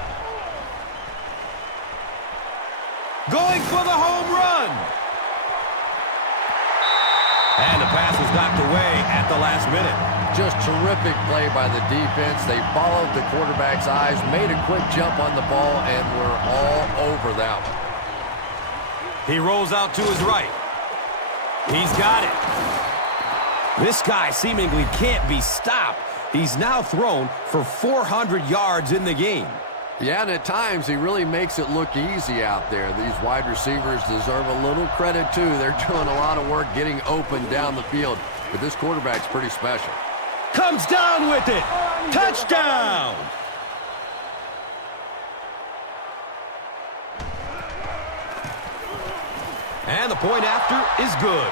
Going for the home run. And the pass was knocked away at the last minute. Just terrific play by the defense. They followed the quarterback's eyes, made a quick jump on the ball, and were all over that one. He rolls out to his right. He's got it. This guy seemingly can't be stopped. He's now thrown for 400 yards in the game. Yeah, and at times he really makes it look easy out there. These wide receivers deserve a little credit, too. They're doing a lot of work getting open down the field. But this quarterback's pretty special. Comes down with it. Touchdown! And the point after is good.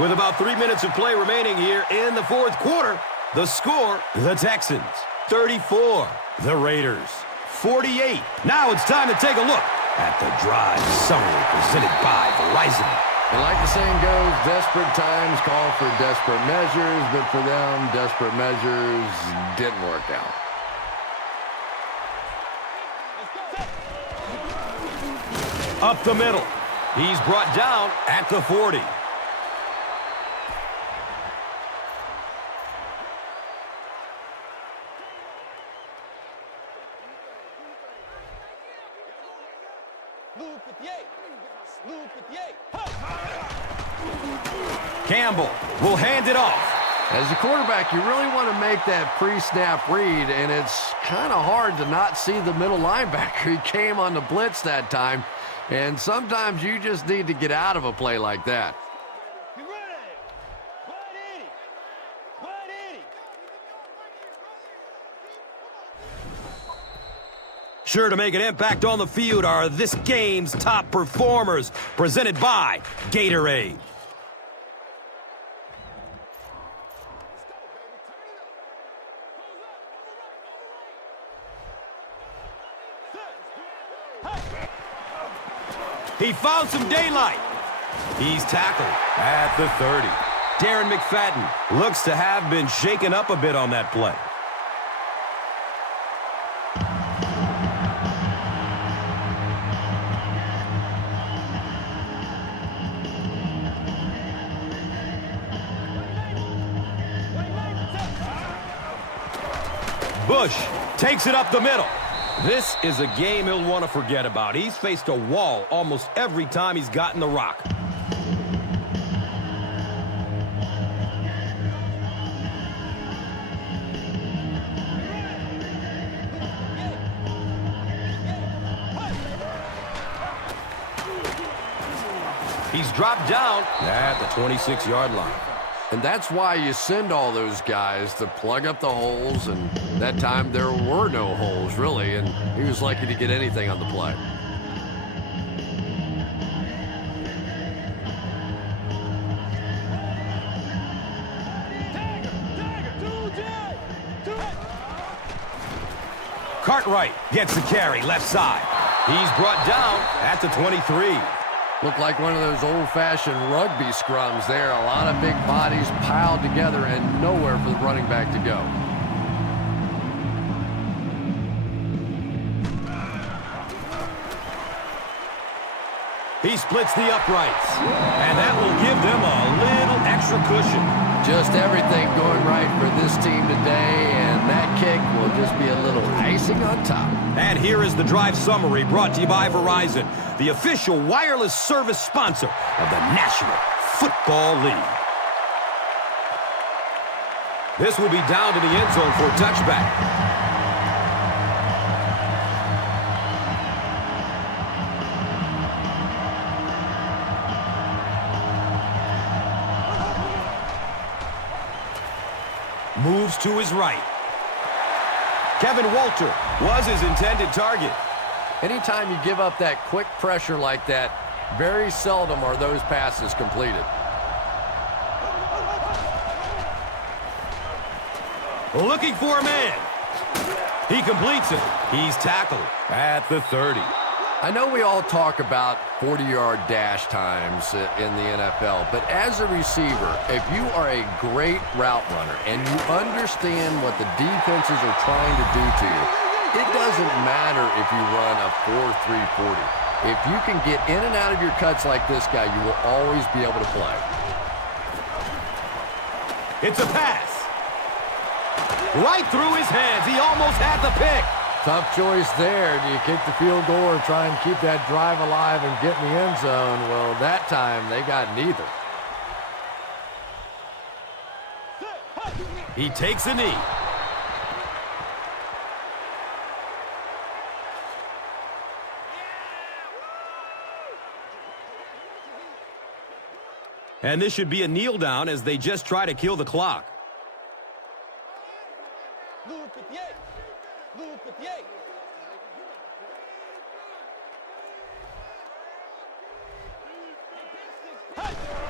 With about 3 minutes of play remaining here in the fourth quarter, the score, the Texans. 34, the Raiders. 48. Now it's time to take a look at the drive summary presented by Verizon. And like the saying goes, desperate times call for desperate measures, but for them, desperate measures didn't work out. Up the middle. He's brought down at the 40. Campbell will hand it off. As a quarterback, you really want to make that pre-snap read, and it's kind of hard to not see the middle linebacker. He came on the blitz that time, and sometimes you just need to get out of a play like that. Sure to make an impact on the field are this game's top performers, presented by Gatorade. He found some daylight. He's tackled at the 30. Darren McFadden looks to have been shaken up a bit on that play. Bush takes it up the middle. This is a game he'll want to forget about. He's faced a wall almost every time he's gotten the rock. He's dropped down at the 26-yard line. And that's why you send all those guys to plug up the holes, and that time there were no holes, really, and he was lucky to get anything on the play. Cartwright gets the carry, left side. He's brought down at the 23. Looked like one of those old-fashioned rugby scrums there. A lot of big bodies piled together and nowhere for the running back to go. He splits the uprights, and that will give them a little extra cushion. Just everything going right for this team today, and that kick will just be a little icing on top. And here is the drive summary brought to you by Verizon, the official wireless service sponsor of the National Football League. This will be down to the end zone for a touchback. Moves to his right. Kevin Walter was his intended target. Anytime you give up that quick pressure like that, very seldom are those passes completed. Looking for a man. He completes it. He's tackled at the 30. I know we all talk about 40-yard dash times in the NFL, but as a receiver, if you are a great route runner and you understand what the defenses are trying to do to you, it doesn't matter if you run a 4.340. If you can get in and out of your cuts like this guy, you will always be able to play. It's a pass. Right through his hands. He almost had the pick. Tough choice there. Do you kick the field goal or try and keep that drive alive and get in the end zone? Well, that time they got neither. He takes a knee. And this should be a kneel down as they just try to kill the clock.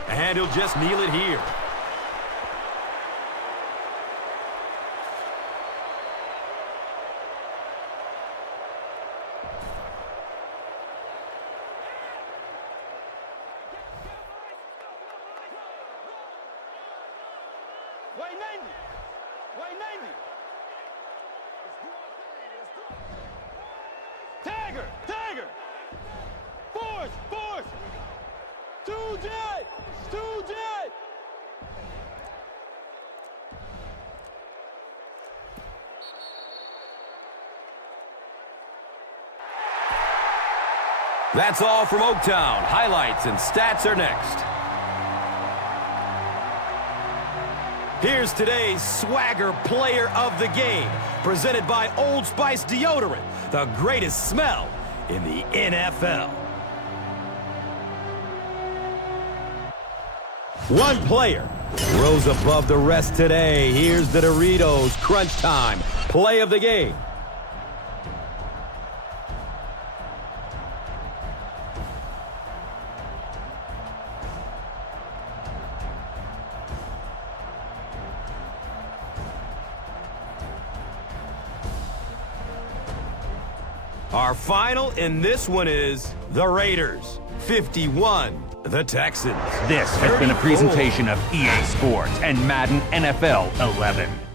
And he'll just kneel it here. White 90. White 90. Tiger. Tiger. Force. Force. Two jet. Two jet. That's all from Oaktown. Highlights and stats are next. Here's today's Swagger Player of the Game, presented by Old Spice Deodorant, the greatest smell in the NFL. One player rose above the rest today. Here's the Doritos Crunch Time Play of the Game. Our final in this one is the Raiders, 51, the Texans. This has been a presentation of EA Sports and Madden NFL 11.